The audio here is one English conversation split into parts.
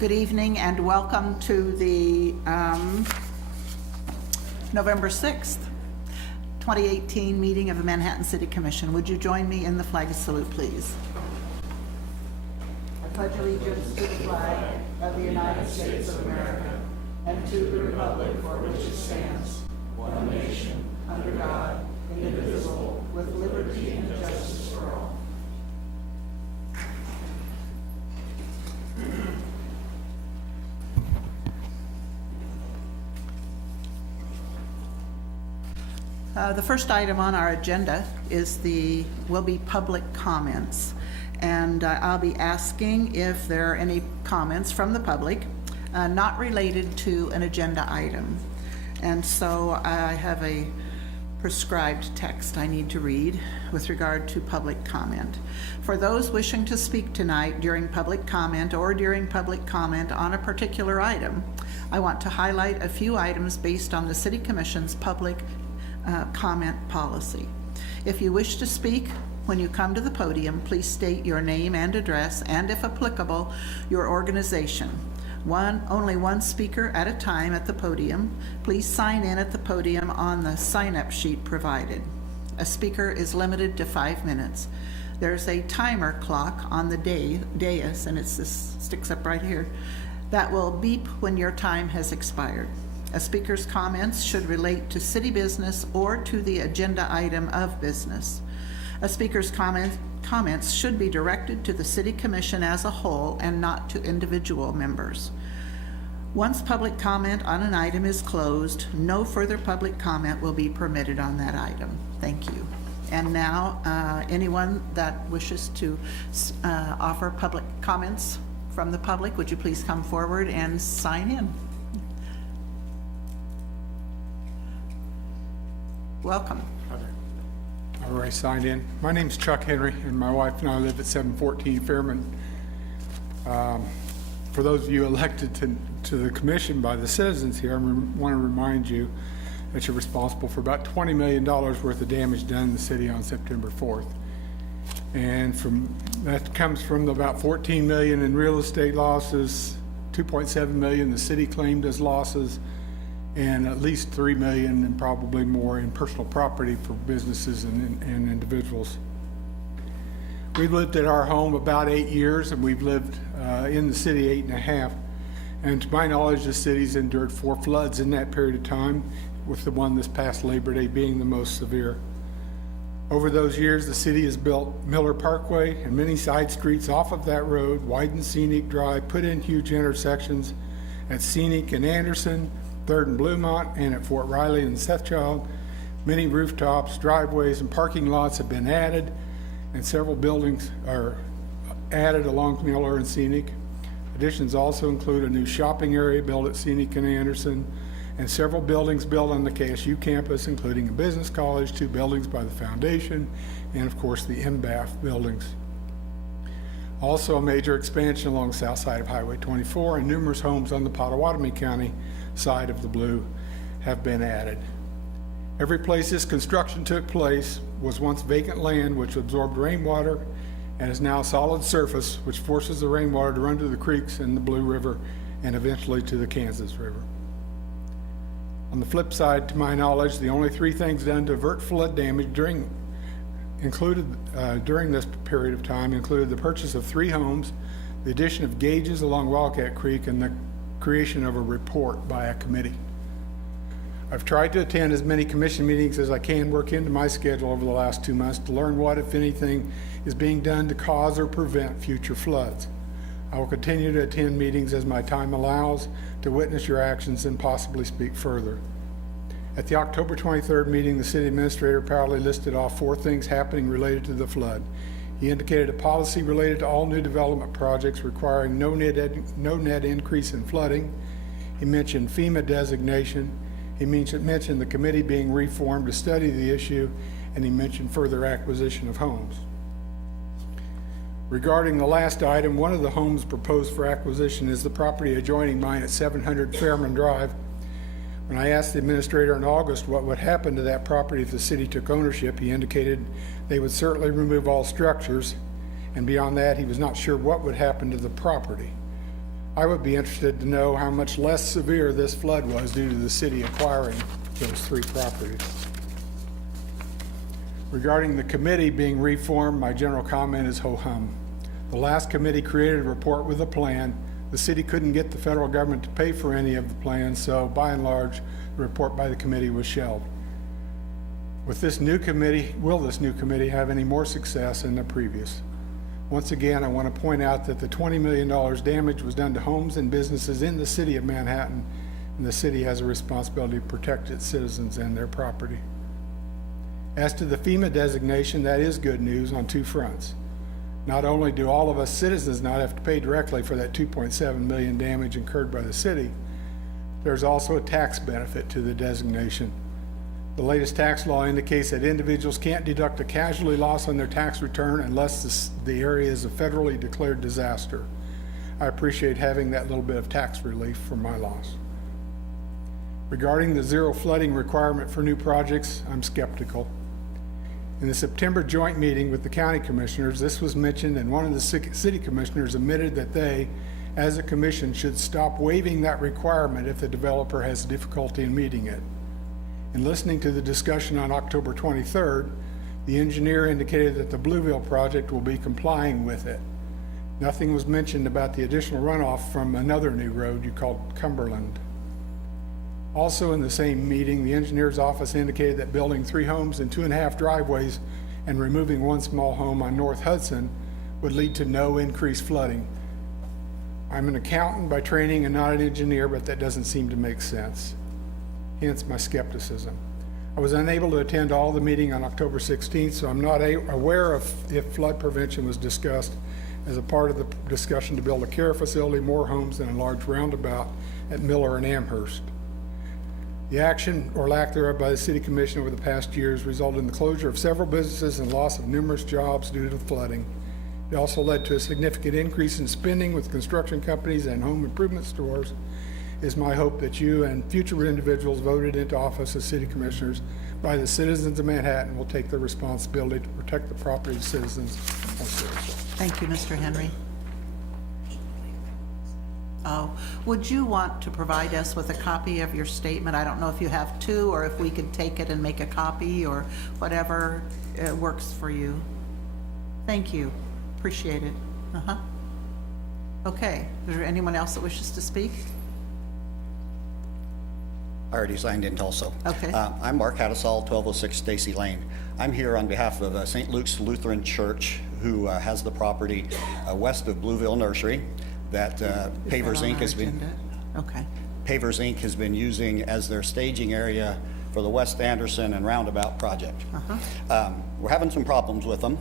Good evening and welcome to the November 6th, 2018 meeting of the Manhattan City Commission. Would you join me in the flag salute, please? I pledge allegiance to the flag of the United States of America and to the republic for which it stands, one nation, under God, indivisible, with liberty and justice for all. The first item on our agenda will be public comments. And I'll be asking if there are any comments from the public not related to an agenda item. And so I have a prescribed text I need to read with regard to public comment. For those wishing to speak tonight during public comment or during public comment on a particular item, I want to highlight a few items based on the City Commission's public comment policy. If you wish to speak when you come to the podium, please state your name and address, and if applicable, your organization. Only one speaker at a time at the podium. Please sign in at the podium on the sign-up sheet provided. A speaker is limited to 5 minutes. There's a timer clock on the dais, and this sticks up right here, that will beep when your time has expired. A speaker's comments should relate to city business or to the agenda item of business. A speaker's comments should be directed to the City Commission as a whole and not to individual members. Once public comment on an item is closed, no further public comment will be permitted on that item. Thank you. And now, anyone that wishes to offer public comments from the public, would you please come forward and sign in? Welcome. I've already signed in. My name's Chuck Henry, and my wife and I live at 714 Fairman. For those of you elected to the commission by the citizens here, I want to remind you that you're responsible for about $20 million worth of damage done in the city on September 4th. And that comes from about $14 million in real estate losses, $2.7 million the city claimed as losses, and at least $3 million and probably more in personal property for businesses and individuals. We've lived at our home about 8 years, and we've lived in the city 8.5. And to my knowledge, the city's endured 4 floods in that period of time, with the one this past Labor Day being the most severe. Over those years, the city has built Miller Parkway and many side streets off of that road, widened Scenic Drive, put in huge intersections at Scenic and Anderson, 3rd and Bluemont, and at Fort Riley and Sethchild. Many rooftops, driveways, and parking lots have been added, and several buildings are added along Miller and Scenic. Additions also include a new shopping area built at Scenic and Anderson, and several buildings built on the KSU campus, including a business college, 2 buildings by the foundation, and of course the MBAF buildings. Also a major expansion along the south side of Highway 24, and numerous homes on the Pottawatomie County side of the blue have been added. Every place this construction took place was once vacant land which absorbed rainwater and is now solid surface which forces the rainwater to run to the creeks in the Blue River and eventually to the Kansas River. On the flip side, to my knowledge, the only 3 things done to avert flood damage during this period of time included the purchase of 3 homes, the addition of gauges along Wildcat Creek, and the creation of a report by a committee. I've tried to attend as many commission meetings as I can work into my schedule over the last 2 months to learn what, if anything, is being done to cause or prevent future floods. I will continue to attend meetings as my time allows to witness your actions and possibly speak further. At the October 23rd meeting, the city administrator proudly listed off 4 things happening related to the flood. He indicated a policy related to all new development projects requiring no net increase in flooding. He mentioned FEMA designation. He mentioned the committee being reformed to study the issue, and he mentioned further acquisition of homes. Regarding the last item, one of the homes proposed for acquisition is the property adjoining mine at 700 Fairman Drive. When I asked the administrator in August what would happen to that property if the city took ownership, he indicated they would certainly remove all structures, and beyond that, he was not sure what would happen to the property. I would be interested to know how much less severe this flood was due to the city acquiring those 3 properties. Regarding the committee being reformed, my general comment is ho-hum. The last committee created a report with a plan. The city couldn't get the federal government to pay for any of the plans, so by and large, the report by the committee was shelved. With this new committee, will this new committee have any more success than the previous? Once again, I want to point out that the $20 million damage was done to homes and businesses in the city of Manhattan, and the city has a responsibility to protect its citizens and their property. As to the FEMA designation, that is good news on 2 fronts. Not only do all of us citizens not have to pay directly for that $2.7 million damage incurred by the city, there's also a tax benefit to the designation. The latest tax law indicates that individuals can't deduct a casualty loss on their tax return unless the area is a federally declared disaster. I appreciate having that little bit of tax relief for my loss. Regarding the 0 flooding requirement for new projects, I'm skeptical. In the September joint meeting with the county commissioners, this was mentioned, and one of the city commissioners admitted that they, as a commission, should stop waiving that requirement if the developer has difficulty in meeting it. In listening to the discussion on October 23rd, the engineer indicated that the Blueville project will be complying with it. Nothing was mentioned about the additional runoff from another new road you called Cumberland. Also in the same meeting, the engineer's office indicated that building 3 homes and 2.5 driveways and removing 1 small home on North Hudson would lead to no increased flooding. I'm an accountant by training and not an engineer, but that doesn't seem to make sense. Hence my skepticism. I was unable to attend all the meeting on October 16th, so I'm not aware of if flood prevention was discussed as a part of the discussion to build a care facility, more homes, and a large roundabout at Miller and Amherst. The action or lack thereof by the City Commission over the past years resulted in the closure of several businesses and loss of numerous jobs due to flooding. It also led to a significant increase in spending with construction companies and home improvement stores. It is my hope that you and future individuals voted into office as City Commissioners by the citizens of Manhattan will take their responsibility to protect the property of citizens more seriously. Thank you, Mr. Henry. Would you want to provide us with a copy of your statement? I don't know if you have 2 or if we could take it and make a copy or whatever works for you. Thank you. Appreciate it. Okay. Is there anyone else that wishes to speak? I already signed in also. Okay. I'm Mark Hattasall, 1206 Stacy Lane. I'm here on behalf of St. Luke's Lutheran Church, who has the property west of Blueville Nursery that Pavers Inc. has been. Okay. Pavers Inc. has been using as their staging area for the West Anderson and Roundabout project. We're having some problems with them.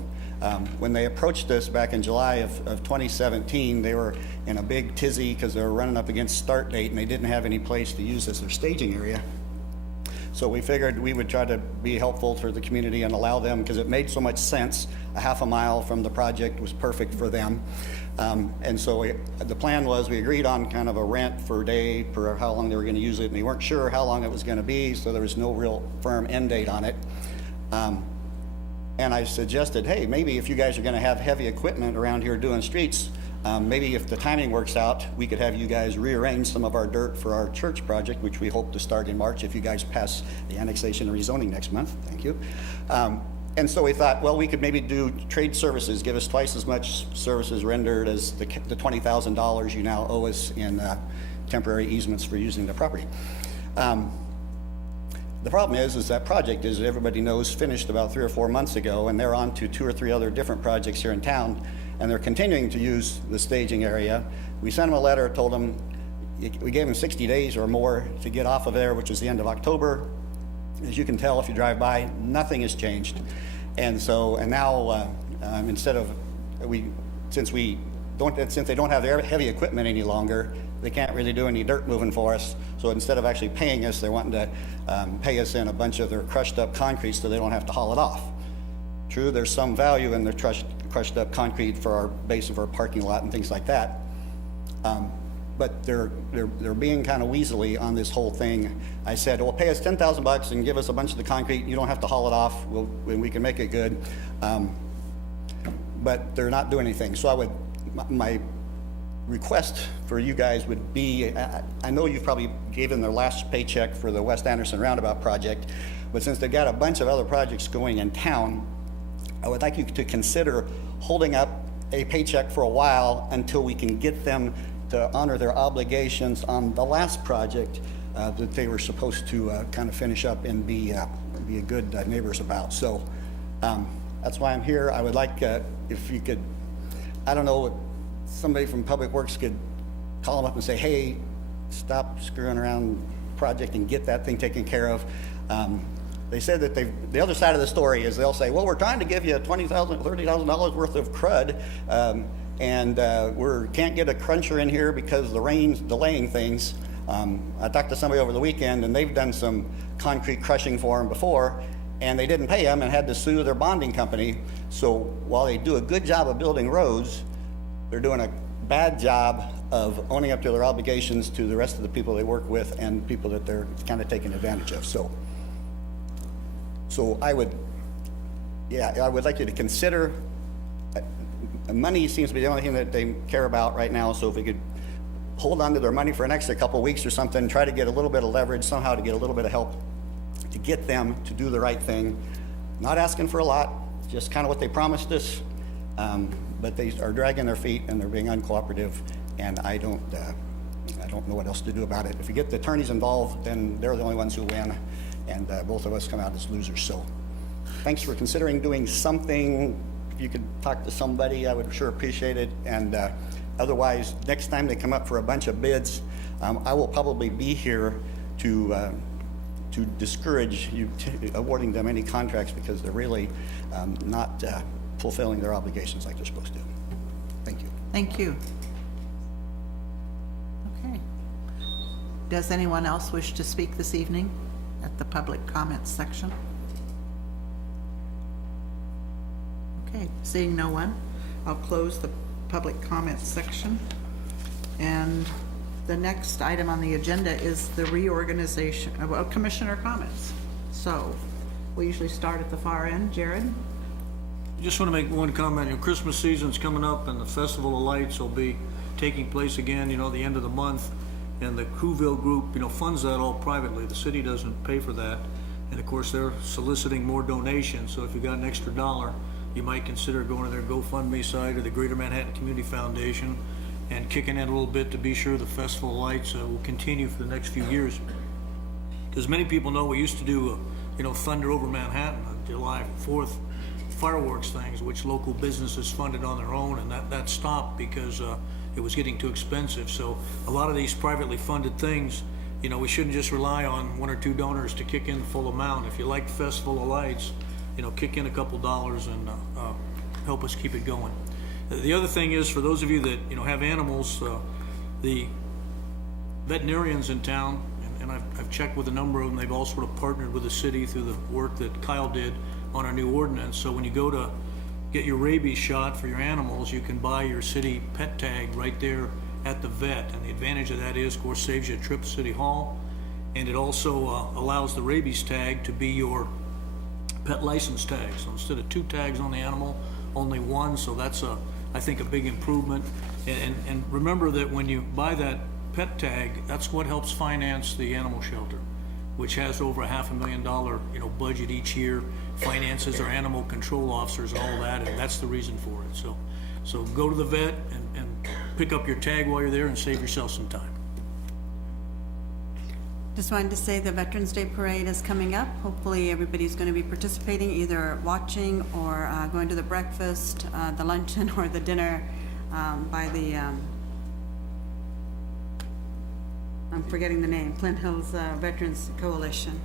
When they approached us back in July of 2017, they were in a big tizzy because they were running up against start date and they didn't have any place to use as their staging area. So we figured we would try to be helpful for the community and allow them, because it made so much sense. A half a mile from the project was perfect for them. And so the plan was, we agreed on kind of a rent per day per how long they were going to use it, and they weren't sure how long it was going to be, so there was no real firm end date on it. And I suggested, hey, maybe if you guys are going to have heavy equipment around here doing streets, maybe if the timing works out, we could have you guys rearrange some of our dirt for our church project, which we hope to start in March if you guys pass the annexation and rezoning next month. Thank you. And so we thought, well, we could maybe do trade services, give us twice as much services rendered as the $20,000 you now owe us in temporary easements for using the property. The problem is that project, as everybody knows, finished about 3 or 4 months ago, and they're on to 2 or 3 other different projects here in town, and they're continuing to use the staging area. We sent them a letter, told them, we gave them 60 days or more to get off of there, which is the end of October. As you can tell if you drive by, nothing has changed. And so, and now, instead of, since they don't have their heavy equipment any longer, they can't really do any dirt moving for us. So instead of actually paying us, they're wanting to pay us in a bunch of their crushed up concrete so they don't have to haul it off. True, there's some value in the crushed up concrete for our base of our parking lot and things like that. But they're being kind of weaselly on this whole thing. I said, well, pay us $10,000 and give us a bunch of the concrete. You don't have to haul it off. We can make it good. But they're not doing anything. So my request for you guys would be, I know you've probably given their last paycheck for the West Anderson Roundabout project, but since they've got a bunch of other projects going in town, I would like you to consider holding up a paycheck for a while until we can get them to honor their obligations on the last project that they were supposed to kind of finish up and be good neighbors about. So that's why I'm here. I would like, if you could, I don't know, somebody from Public Works could call them up and say, hey, stop screwing around project and get that thing taken care of. They said that the other side of the story is they'll say, well, we're trying to give you $20,000, $30,000 worth of crud, and we can't get a cruncher in here because the rain's delaying things. I talked to somebody over the weekend, and they've done some concrete crushing for them before, and they didn't pay them and had to sue their bonding company. So while they do a good job of building roads, they're doing a bad job of owning up to their obligations to the rest of the people they work with and people that they're kind of taking advantage of. So I would like you to consider, money seems to be the only thing that they care about right now, so if we could hold on to their money for an extra couple weeks or something, try to get a little bit of leverage somehow to get a little bit of help to get them to do the right thing. Not asking for a lot, just kind of what they promised us, but they are dragging their feet and they're being uncooperative, and I don't know what else to do about it. If you get the attorneys involved, then they're the only ones who win, and both of us come out as losers. So thanks for considering doing something. If you could talk to somebody, I would sure appreciate it. And otherwise, next time they come up for a bunch of bids, I will probably be here to discourage you awarding them any contracts because they're really not fulfilling their obligations like they're supposed to. Thank you. Thank you. Okay. Does anyone else wish to speak this evening at the public comments section? Okay, seeing no one, I'll close the public comments section. And the next item on the agenda is the reorganization, well, commissioner comments. So we usually start at the far end. Jared? I just want to make one comment. Christmas season's coming up and the Festival of Lights will be taking place again, the end of the month. And the Couville Group, funds that all privately. The city doesn't pay for that. And of course, they're soliciting more donations. So if you got an extra $1, you might consider going to their GoFundMe site or the Greater Manhattan Community Foundation and kicking in a little bit to be sure the Festival of Lights will continue for the next few years. Because many people know we used to do, Thunder over Manhattan on July 4th fireworks things, which local businesses funded on their own, and that stopped because it was getting too expensive. So a lot of these privately funded things, we shouldn't just rely on 1 or 2 donors to kick in the full amount. If you like the Festival of Lights, kick in a couple dollars and help us keep it going. The other thing is, for those of you that have animals, the veterinarians in town, and I've checked with a number of them, they've all sort of partnered with the city through the work that Kyle did on our new ordinance. So when you go to get your rabies shot for your animals, you can buy your city pet tag right there at the vet. And the advantage of that is, of course, saves you a trip to City Hall, and it also allows the rabies tag to be your pet license tag. So instead of 2 tags on the animal, only 1. So that's I think a big improvement. And remember that when you buy that pet tag, that's what helps finance the animal shelter, which has over $500,000 budget each year, finances our animal control officers and all that, and that's the reason for it. So go to the vet and pick up your tag while you're there and save yourself some time. Just wanted to say the Veterans Day Parade is coming up. Hopefully everybody's going to be participating, either watching or going to the breakfast, the luncheon, or the dinner by the, I'm forgetting the name, Flint Hills Veterans Coalition.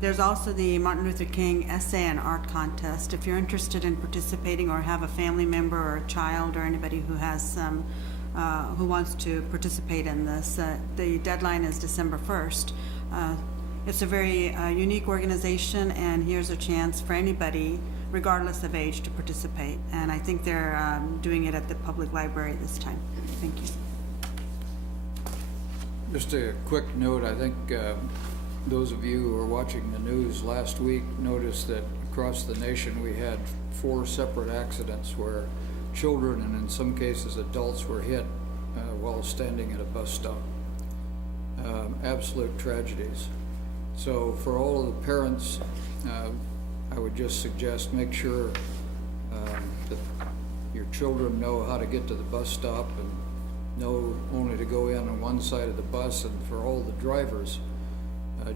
There's also the Martin Luther King Essay and Art Contest. If you're interested in participating or have a family member or a child or anybody who has some who wants to participate in this. The deadline is December 1st. It's a very unique organization, and here's a chance for anybody, regardless of age, to participate. And I think they're doing it at the public library this time. Thank you. Just a quick note, I think those of you who were watching the news last week noticed that across the nation we had 4 separate accidents where children and in some cases adults were hit while standing at a bus stop. Absolute tragedies. So for all of the parents, I would just suggest make sure that your children know how to get to the bus stop and know only to go in on one side of the bus, and for all the drivers,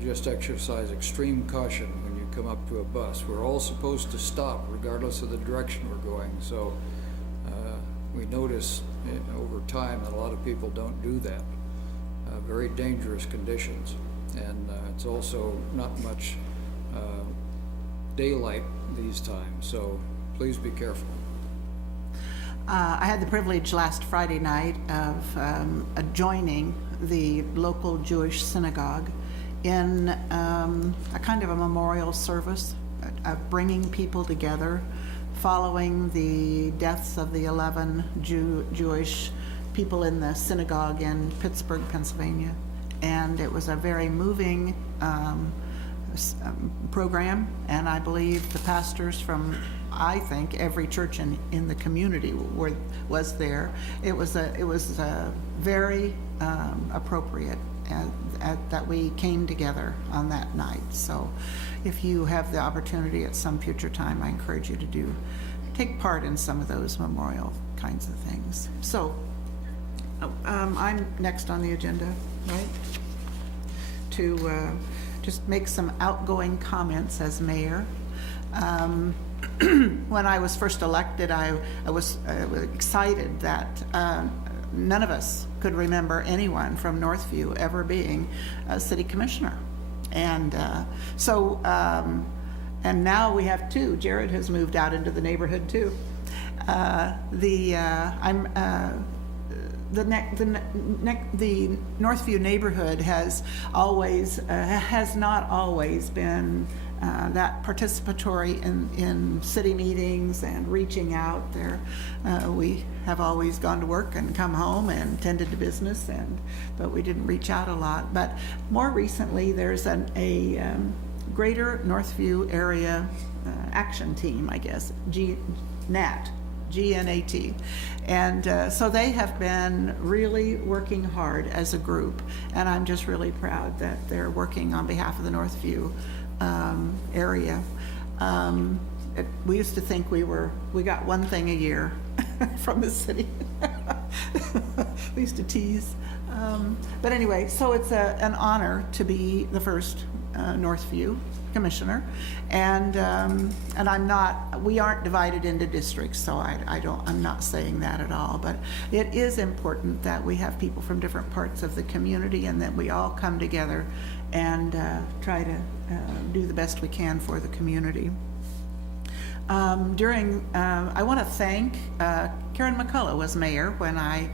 just exercise extreme caution when you come up to a bus. We're all supposed to stop regardless of the direction we're going, so we notice over time that a lot of people don't do that. Very dangerous conditions, and it's also not much daylight these times, so please be careful. I had the privilege last Friday night of joining the local Jewish synagogue in a kind of a memorial service, of bringing people together following the deaths of the 11 Jewish people in the synagogue in Pittsburgh, Pennsylvania. And it was a very moving program, and I believe the pastors from, I think, every church in the community was there. It was very appropriate that we came together on that night. So if you have the opportunity at some future time, I encourage you to take part in some of those memorial kinds of things. So I'm next on the agenda, right? To just make some outgoing comments as mayor. When I was first elected, I was excited that none of us could remember anyone from Northview ever being a city commissioner. And and now we have two. Jared has moved out into the neighborhood too. The Northview neighborhood has not always been that participatory in city meetings and reaching out there. We have always gone to work and come home and tended to business, but we didn't reach out a lot. But more recently, there's a Greater Northview Area Action Team, I guess, GNAT. And so they have been really working hard as a group, and I'm just really proud that they're working on behalf of the Northview area. We used to think we got one thing a year from the city. We used to tease. But anyway, so it's an honor to be the first Northview commissioner, and we aren't divided into districts, so I'm not saying that at all, but it is important that we have people from different parts of the community and that we all come together and try to do the best we can for the community. I want to thank Karen McCullough was mayor when I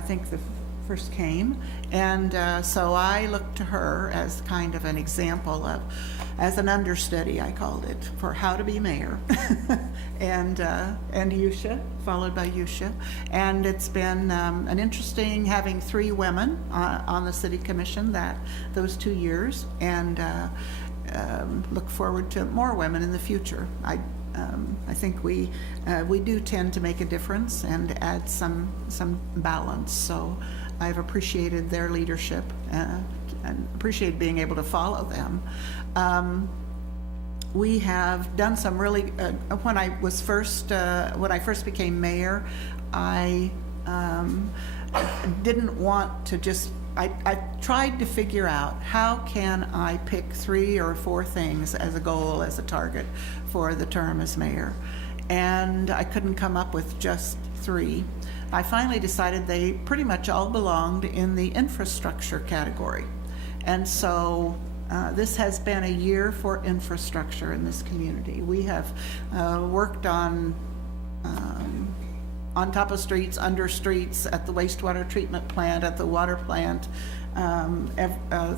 think the first came, and so I looked to her as kind of an example as an understudy, I called it, for how to be mayor. and Yusha, followed by Yusha, and it's been an interesting having 3 women on the city commission those 2 years, and look forward to more women in the future. I think we do tend to make a difference and add some balance. So I've appreciated their leadership and appreciate being able to follow them. We have done some really. When I first became mayor, I didn't want to just. I tried to figure out how can I pick 3 or 4 things as a goal, as a target for the term as mayor, and I couldn't come up with just 3. I finally decided they pretty much all belonged in the infrastructure category, and so this has been a year for infrastructure in this community. We have worked on top of streets, under streets, at the wastewater treatment plant, at the water plant,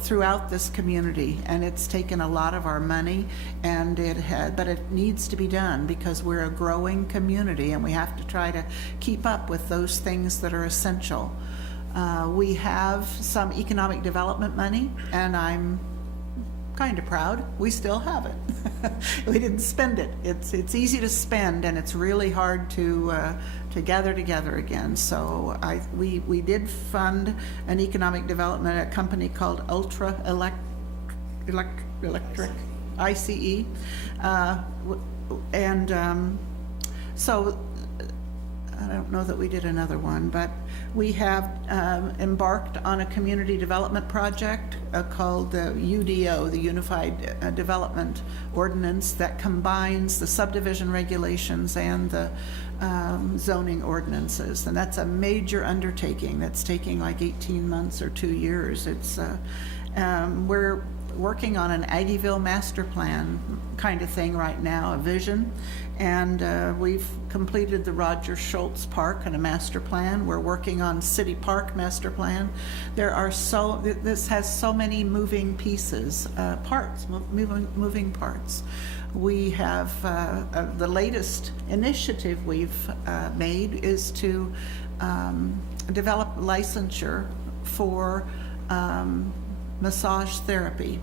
throughout this community, and it's taken a lot of our money, but it needs to be done because we're a growing community and we have to try to keep up with those things that are essential. We have some economic development money, and I'm kind of proud. We still have it. We didn't spend it. It's easy to spend, and it's really hard to gather together again. So we did fund an economic development, a company called Electric, ICE. So I don't know that we did another one, but we have embarked on a community development project called the UDO, the Unified Development Ordinance, that combines the subdivision regulations and the zoning ordinances. And that's a major undertaking that's taking like 18 months or 2 years. It's we're working on an Aggieville master plan kind of thing right now, a vision. And we've completed the Roger Schultz Park and a master plan. We're working on City Park master plan. This has so many moving pieces, moving parts. We have, the latest initiative we've made is to develop licensure for massage therapy.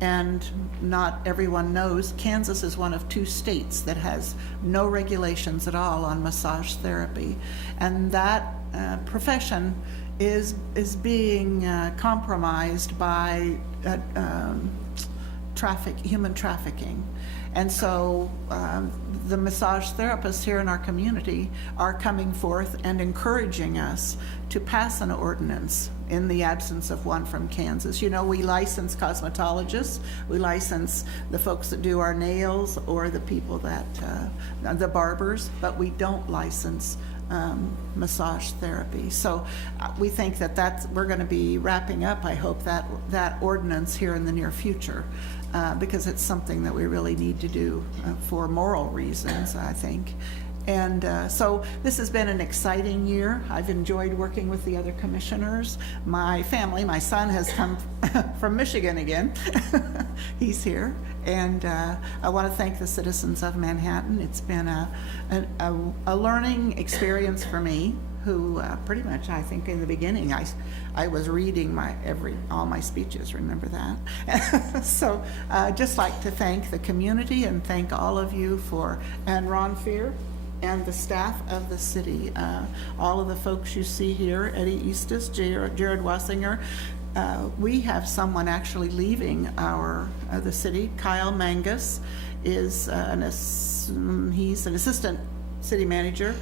And not everyone knows, Kansas is one of 2 states that has no regulations at all on massage therapy. And that profession is being compromised by human trafficking. And so the massage therapists here in our community are coming forth and encouraging us to pass an ordinance in the absence of one from Kansas. You know, we license cosmetologists, we license the folks that do our nails, or the people that, the barbers, but we don't license massage therapy. So we think that we're going to be wrapping up, I hope, that ordinance here in the near future, because it's something that we really need to do for moral reasons, I think. And so this has been an exciting year. I've enjoyed working with the other commissioners. My family, my son has come from Michigan again. He's here. And I want to thank the citizens of Manhattan. It's been a learning experience for me, who pretty much, I think in the beginning, I was reading all my speeches, remember that? So just like to thank the community and thank all of you and Ron Fear, and the staff of the city, all of the folks you see here, Eddie Eastis, Jared Wassinger. We have someone actually leaving the city. Kyle Mangus is he's an assistant city manager,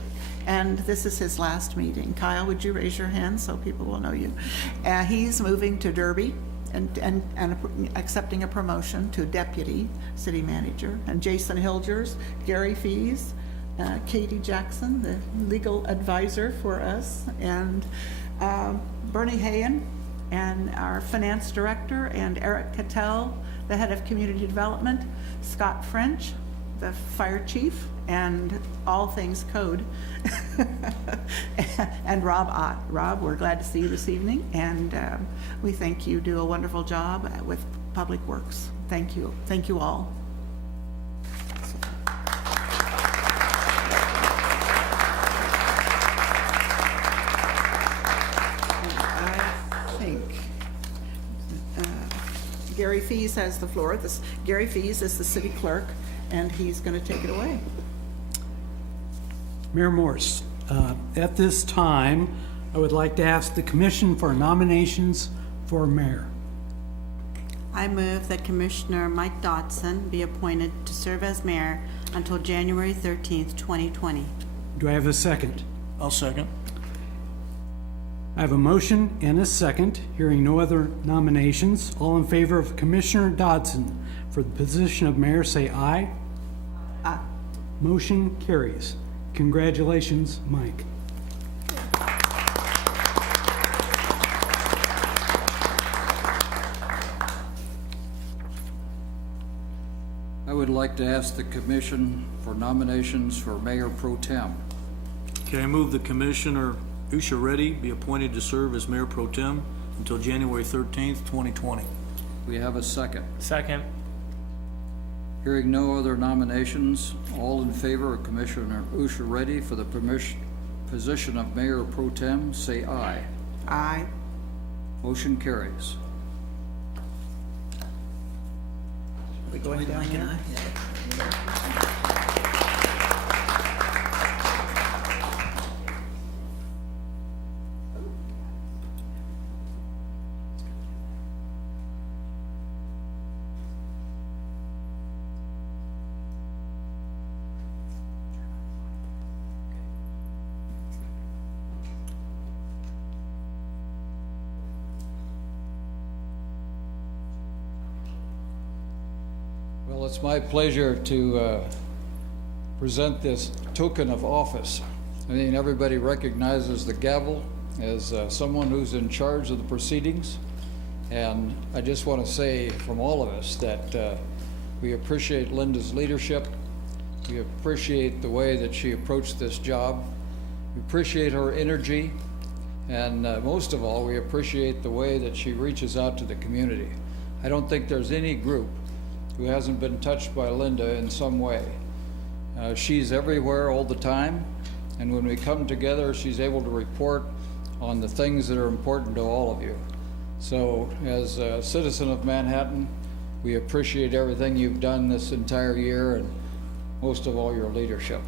and this is his last meeting. Kyle, would you raise your hand so people will know you? He's moving to Derby and accepting a promotion to deputy city manager. And Jason Hilgers, Gary Fees, Katie Jackson, the legal advisor for us, and Bernie Hayen, and our finance director, and Eric Cattell, the head of community development, Scott French, the fire chief, and all things code, and Rob Ott. Rob, we're glad to see you this evening, and we think you do a wonderful job with Public Works. Thank you. Thank you all. Gary Fees has the floor. Gary Fees is the city clerk, and he's going to take it away. Mayor Morse, at this time, I would like to ask the commission for nominations for mayor. I move that Commissioner Mike Dodson be appointed to serve as mayor until January 13th, 2020. Do I have a second? I'll second. I have a motion and a second. Hearing no other nominations, all in favor of Commissioner Dodson for the position of mayor, say aye. Aye. Motion carries. Congratulations, Mike. I would like to ask the commission for nominations for Mayor Pro Tem. Okay, I move the Commissioner Usha Reddy be appointed to serve as Mayor Pro Tem until January 13th, 2020. We have a second. Second. Hearing no other nominations, all in favor of Commissioner Usha Reddy for the position of Mayor Pro Tem, say aye. Aye. Motion carries. we going down here? Well, it's my pleasure to present this token of office. I mean, everybody recognizes the gavel as someone who's in charge of the proceedings. And I just want to say from all of us that we appreciate Linda's leadership. We appreciate the way that she approached this job. We appreciate her energy. And most of all, we appreciate the way that she reaches out to the community. I don't think there's any group who hasn't been touched by Linda in some way. She's everywhere all the time, and when we come together, she's able to report on the things that are important to all of you. So, as a citizen of Manhattan, we appreciate everything you've done this entire year, and most of all, your leadership.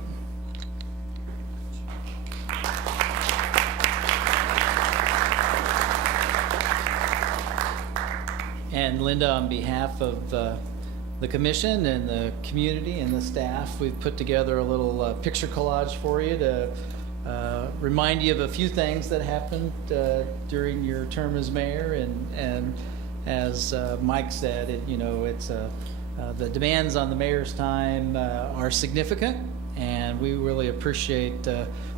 And Linda, on behalf of the commission and the community and the staff, we've put together a little picture collage for you to remind you of a few things that happened during your term as mayor. And as Mike said, it's the demands on the mayor's time are significant, and we really appreciate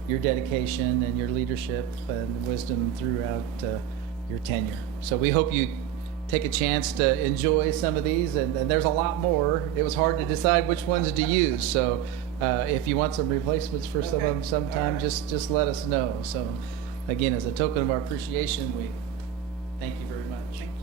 your dedication and your leadership and wisdom throughout your tenure. So we hope you take a chance to enjoy some of these, and there's a lot more. It was hard to decide which ones to use, so if you want some replacements for some of them sometime, just let us know. So again, as a token of our appreciation, we thank you very much. Thank you.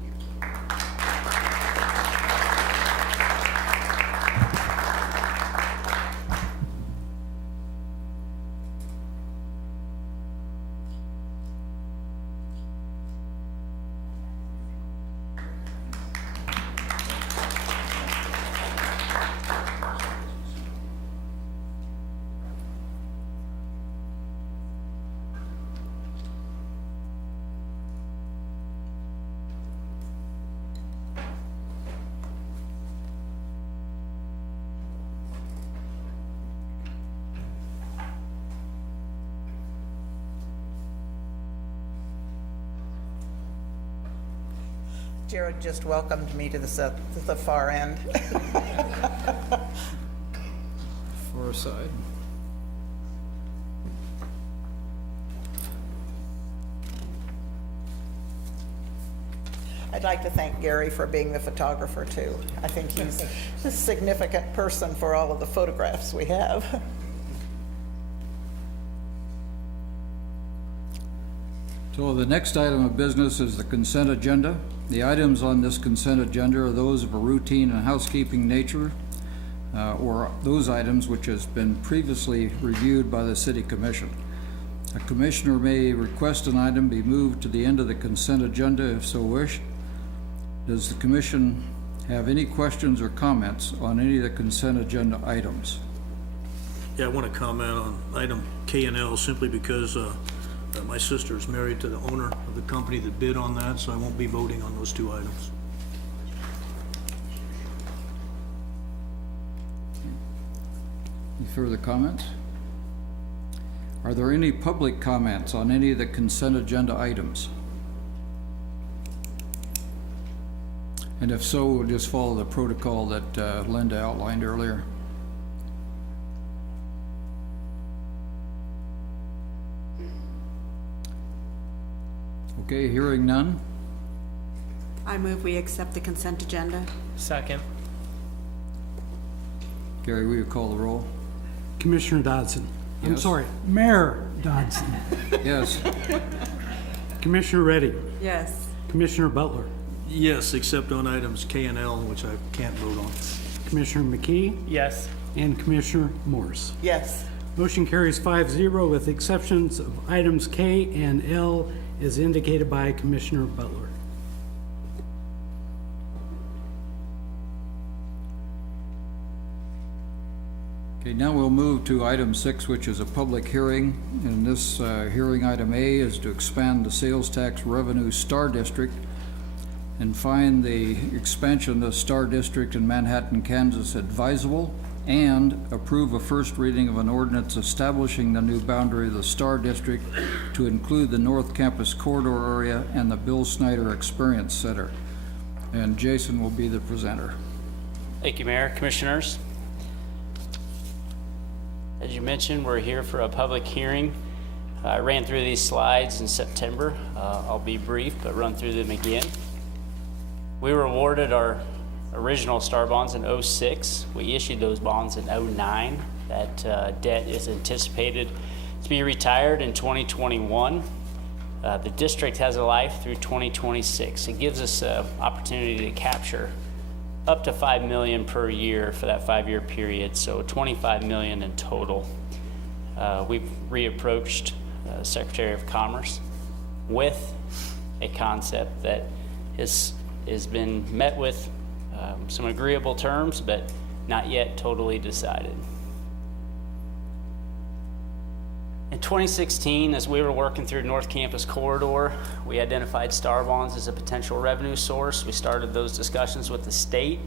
Jared just welcomed me to the far end. Far side. I'd like to thank Gary for being the photographer too. I think he's a significant person for all of the photographs we have. So the next item of business is the consent agenda. The items on this consent agenda are those of a routine and housekeeping nature, or those items which has been previously reviewed by the City Commission. A commissioner may request an item be moved to the end of the consent agenda if so wished. Does the commission have any questions or comments on any of the consent agenda items? Yeah, I want to comment on item K and L simply because my sister is married to the owner of the company that bid on that, so I won't be voting on those two items. Any further comments? Are there any public comments on any of the consent agenda items? And if so, we'll just follow the protocol that Linda outlined earlier. Okay, hearing none. I move we accept the consent agenda. Second. Gary, will you call the roll? Commissioner Dodson. I'm Yes. sorry, Mayor Dodson. Yes. Commissioner Reddy. Yes. Commissioner Butler. Yes, except on items K and L, which I can't vote on. Commissioner McKee. Yes. And Commissioner Morse. Yes. Motion carries 5-0 with exceptions of items K and L as indicated by Commissioner Butler. Okay, now we'll move to item 6, which is a public hearing. And this hearing, item A, is to expand the sales tax revenue Star District and find the expansion of Star District in Manhattan, Kansas advisable, and approve a first reading of an ordinance establishing the new boundary of the Star District to include the North Campus Corridor area and the Bill Snyder Experience Center. And Jason will be the presenter. Thank you, Mayor, Commissioners. As you mentioned, we're here for a public hearing. I ran through these slides in September. I'll be brief, but run through them again. We were awarded our original STAR bonds in '06. We issued those bonds in '09. That debt is anticipated to be retired in 2021. The district has a life through 2026. It gives us an opportunity to capture up to $5 million per year for that 5-year period, so $25 million in total. We've reapproached Secretary of Commerce with a concept that has been met with some agreeable terms, but not yet totally decided. In 2016, as we were working through North Campus Corridor, we identified STAR bonds as a potential revenue source. We started those discussions with the state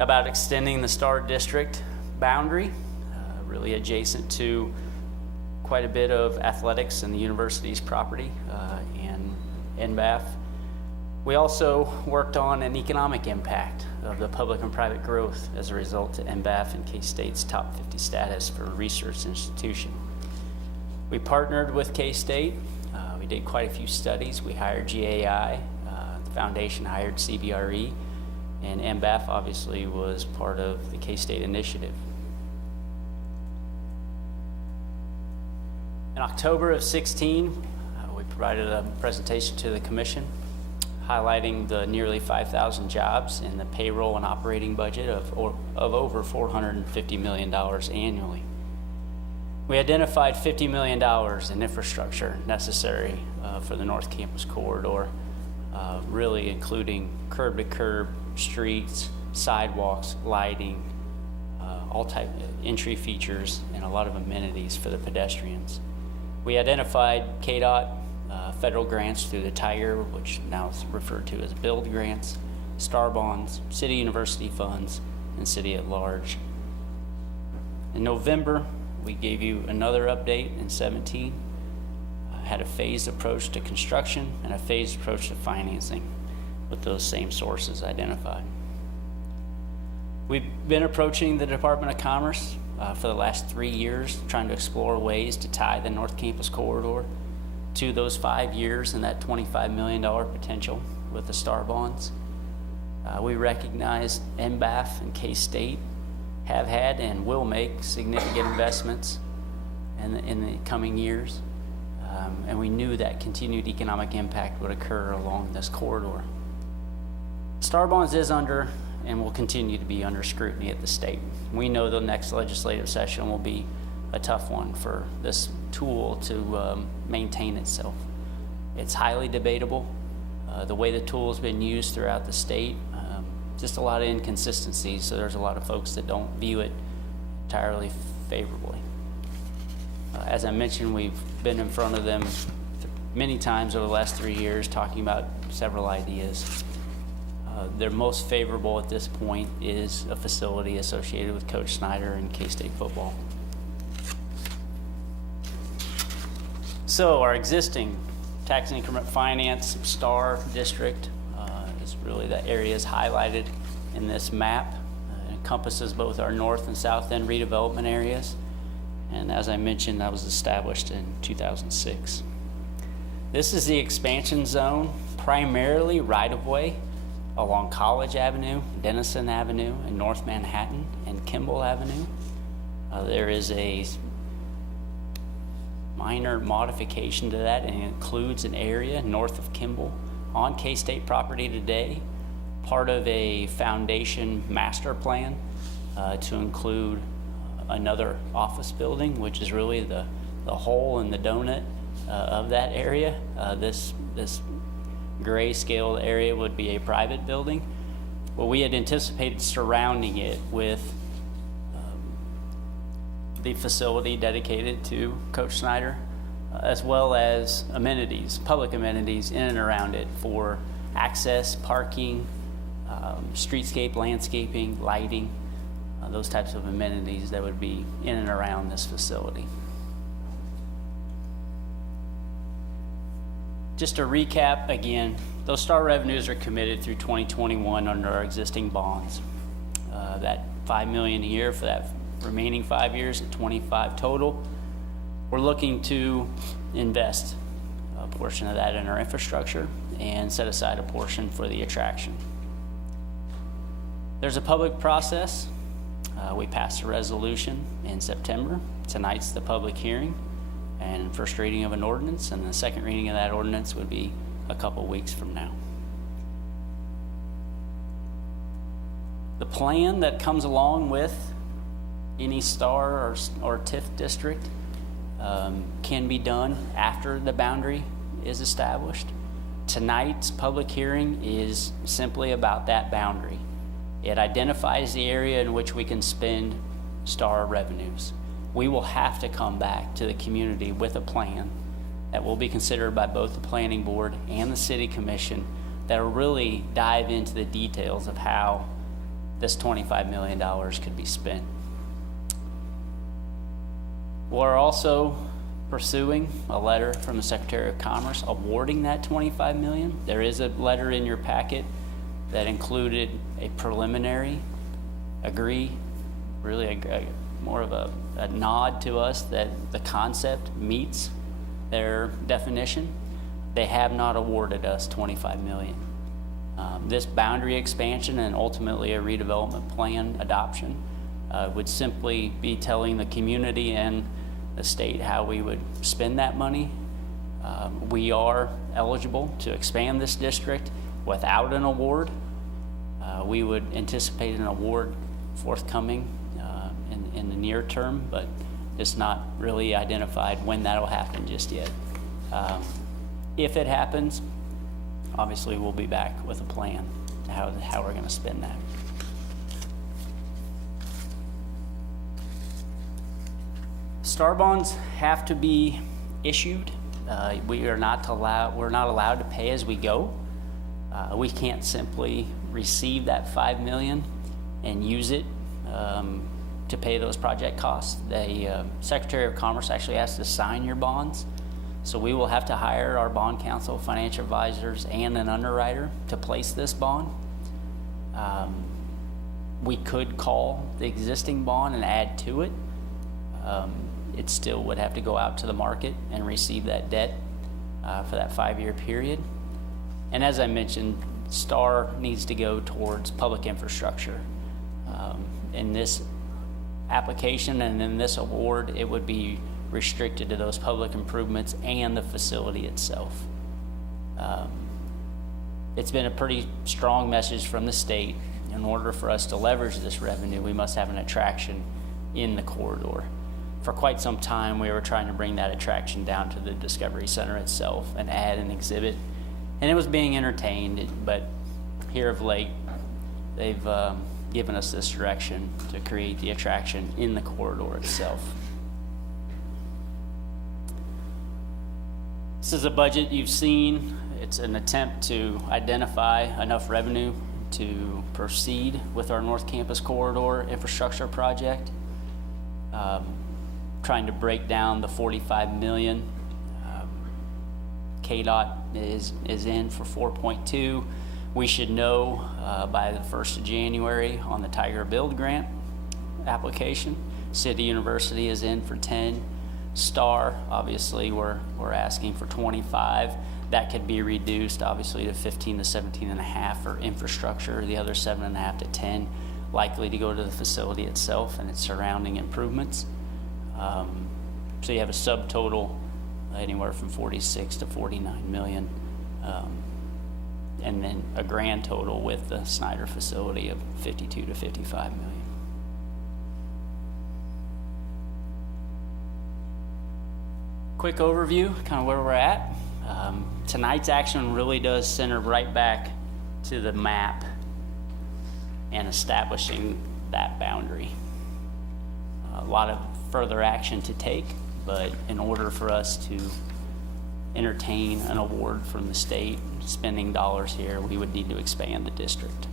about extending the STAR District boundary, really adjacent to quite a bit of athletics and the university's property and NBAF. We also worked on an economic impact of the public and private growth as a result of NBAF and K-State's top 50 status for a research institution. We partnered with K-State. We did quite a few studies. We hired GAI. The foundation hired CBRE. And NBAF obviously was part of the K-State initiative. In October of 16, we provided a presentation to the commission highlighting the nearly 5,000 jobs in the payroll and operating budget of over $450 million annually. We identified $50 million in infrastructure necessary for the North Campus Corridor, really including curb-to-curb streets, sidewalks, lighting, all type of entry features, and a lot of amenities for the pedestrians. We identified KDOT federal grants through the Tiger, which now is referred to as BUILD grants, STAR bonds, city university funds, and city at large. In November, we gave you another update in 17, had a phased approach to construction and a phased approach to financing with those same sources identified. We've been approaching the Department of Commerce for the last 3 years, trying to explore ways to tie the North Campus Corridor to those 5 years and that $25 million potential with the STAR bonds. We recognize NBAF and K-State have had and will make significant investments in the coming years. And we knew that continued economic impact would occur along this corridor. STAR bonds is under and will continue to be under scrutiny at the state. We know the next legislative session will be a tough one for this tool to maintain itself. It's highly debatable. The way the tool has been used throughout the state, just a lot of inconsistencies, so there's a lot of folks that don't view it entirely favorably. As I mentioned, we've been in front of them many times over the last 3 years talking about several ideas. Their most favorable at this point is a facility associated with Coach Snyder and K-State football. So our existing tax increment finance STAR district is really the areas highlighted in this map. It encompasses both our north and south end redevelopment areas. And as I mentioned, that was established in 2006. This is the expansion zone, primarily right-of-way along College Avenue, Denison Avenue, and North Manhattan, and Kimball Avenue. There is a minor modification to that, and it includes an area north of Kimball on K-State property today, part of a foundation master plan to include another office building, which is really the hole in the donut of that area. This gray scale area would be a private building. Well, we had anticipated surrounding it with the facility dedicated to Coach Snyder, as well as amenities, public amenities in and around it for access, parking, streetscape, landscaping, lighting, those types of amenities that would be in and around this facility. Just to recap again, those STAR revenues are committed through 2021 under our existing bonds. That $5 million a year for that remaining 5 years at 25 total. We're looking to invest a portion of that in our infrastructure and set aside a portion for the attraction. There's a public process. We passed a resolution in September. Tonight's the public hearing and first reading of an ordinance, and the second reading of that ordinance would be a couple weeks from now. The plan that comes along with any STAR or TIF district can be done after the boundary is established. Tonight's public hearing is simply about that boundary. It identifies the area in which we can spend STAR revenues. We will have to come back to the community with a plan that will be considered by both the planning board and the city commission that will really dive into the details of how this $25 million could be spent. We're also pursuing a letter from the Secretary of Commerce awarding that $25 million. There is a letter in your packet that included a preliminary more of a nod to us that the concept meets their definition. They have not awarded us $25 million. This boundary expansion and ultimately a redevelopment plan adoption would simply be telling the community and the state how we would spend that money. We are eligible to expand this district without an award. We would anticipate an award forthcoming in the near term, but it's not really identified when that'll happen just yet. If it happens, obviously we'll be back with a plan how we're going to spend that. STAR bonds have to be issued. We're not allowed to pay as we go. We can't simply receive that $5 million and use it to pay those project costs. The Secretary of Commerce actually has to sign your bonds. So we will have to hire our bond counsel, financial advisors, and an underwriter to place this bond. We could call the existing bond and add to it. It still would have to go out to the market and receive that debt for that 5-year period. And as I mentioned, STAR needs to go towards public infrastructure. In this application and in this award, it would be restricted to those public improvements and the facility itself. It's been a pretty strong message from the state. In order for us to leverage this revenue, we must have an attraction in the corridor. For quite some time, we were trying to bring that attraction down to the Discovery Center itself and add an exhibit. And it was being entertained, but here of late, they've given us this direction to create the attraction in the corridor itself. This is a budget you've seen. It's an attempt to identify enough revenue to proceed with our North Campus Corridor infrastructure project. Trying to break down the $45 million. KDOT is in for 4.2. We should know by the 1st of January on the Tiger Build Grant application. City University is in for 10. STAR, obviously, we're asking for 25. That could be reduced, obviously, to 15 to 17 and a half for infrastructure. The other 7.5 to 10 likely to go to the facility itself and its surrounding improvements. So you have a subtotal anywhere from 46 to 49 million, and then a grand total with the Snyder facility of 52 to 55 million. Quick overview, kind of where we're at. Tonight's action really does center right back to the map and establishing that boundary. a lot of further action to take, but in order for us to entertain an award from the state spending dollars here, we would need to expand the district.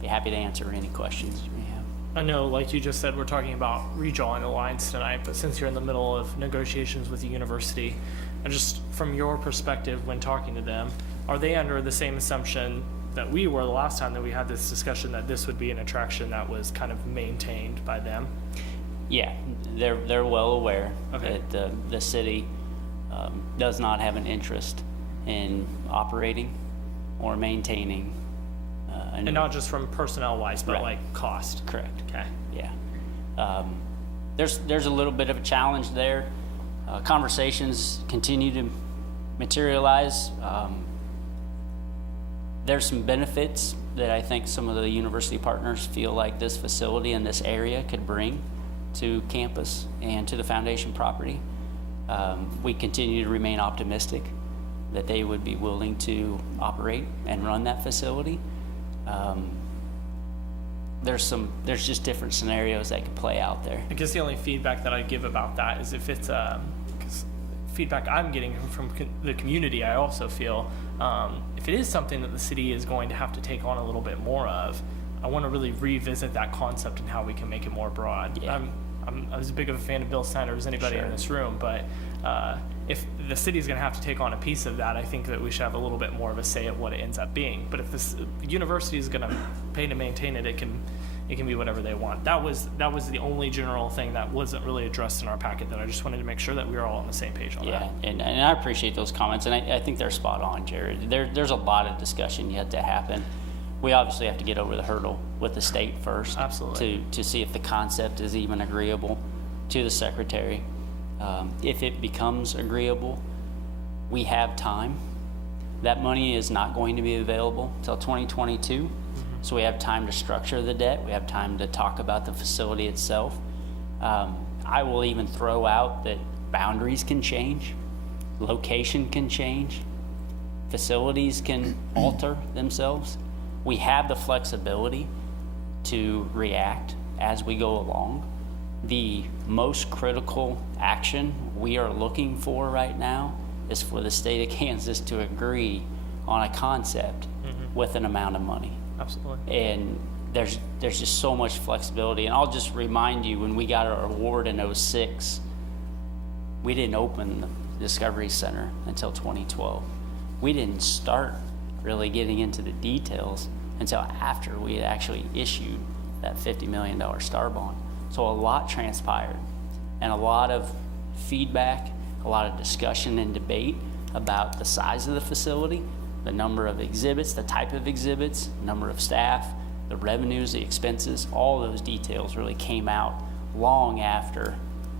Be happy to answer any questions you may have. I know, like you just said, we're talking about redrawing the lines tonight, but since you're in the middle of negotiations with the university, and just from your perspective when talking to them, are they under the same assumption that we were the last time that we had this discussion, that this would be an attraction that was kind of maintained by them? Yeah, they're well aware Okay. that the city does not have an interest in operating or maintaining. And not just from personnel wise, but Right. like cost? Correct. Okay. Yeah. There's a little bit of a challenge there. Conversations continue to materialize. There's some benefits that I think some of the university partners feel like this facility in this area could bring to campus and to the foundation property. We continue to remain optimistic that they would be willing to operate and run that facility. There's just different scenarios that could play out there. I guess the only feedback that I give about that is if it's, 'cause feedback I'm getting from the community, I also feel, if it is something that the city is going to have to take on a little bit more of, I want to really revisit that concept and how we can make it more broad. Yeah. I'm as big of a fan of Bill Snyder as anybody in this room, but if the city's going to have to take on a piece of that, I think that we should have a little bit more of a say at what it ends up being. But if the university is going to pay to maintain it, it can be whatever they want. That was the only general thing that wasn't really addressed in our packet, that I just wanted to make sure that we were all on the same page on Yeah, that. and I appreciate those comments, and I think they're spot on, Jared. There's a lot of discussion yet to happen. We obviously have to get over the hurdle with the state first. Absolutely. To see if the concept is even agreeable to the secretary. If it becomes agreeable, we have time. That money is not going to be available till 2022. So we have time to structure the debt. We have time to talk about the facility itself. I will even throw out that boundaries can change, location can change, facilities can alter themselves. We have the flexibility to react as we go along. The most critical action we are looking for right now is for the state of Kansas to agree on a concept with an amount of money. Absolutely. And there's just so much flexibility. And I'll just remind you, when we got our award in 2006, we didn't open the Discovery Center until 2012. We didn't start really getting into the details until after we had actually issued that $50 million star bond. So a lot transpired, and a lot of feedback, a lot of discussion and debate about the size of the facility, the number of exhibits, the type of exhibits, number of staff, the revenues, the expenses. All those details really came out long after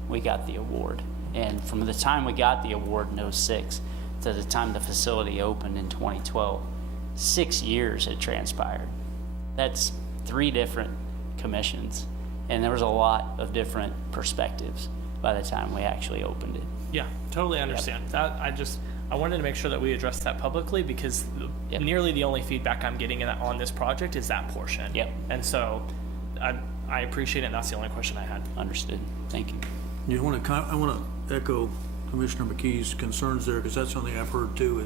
we got the award. And from the time we got the award in 2006 to the time the facility opened in 2012, 6 years had transpired. That's 3 different commissions, and there was a lot of different perspectives by the time we actually opened it. Yeah, totally understand. That I wanted to make sure that we addressed that publicly, because Yep. nearly the only feedback I'm getting on this project is that portion. Yep. And so I appreciate it, and that's the only question I had. Understood. Thank you. I want to echo Commissioner McKee's concerns there, because that's something I've heard too,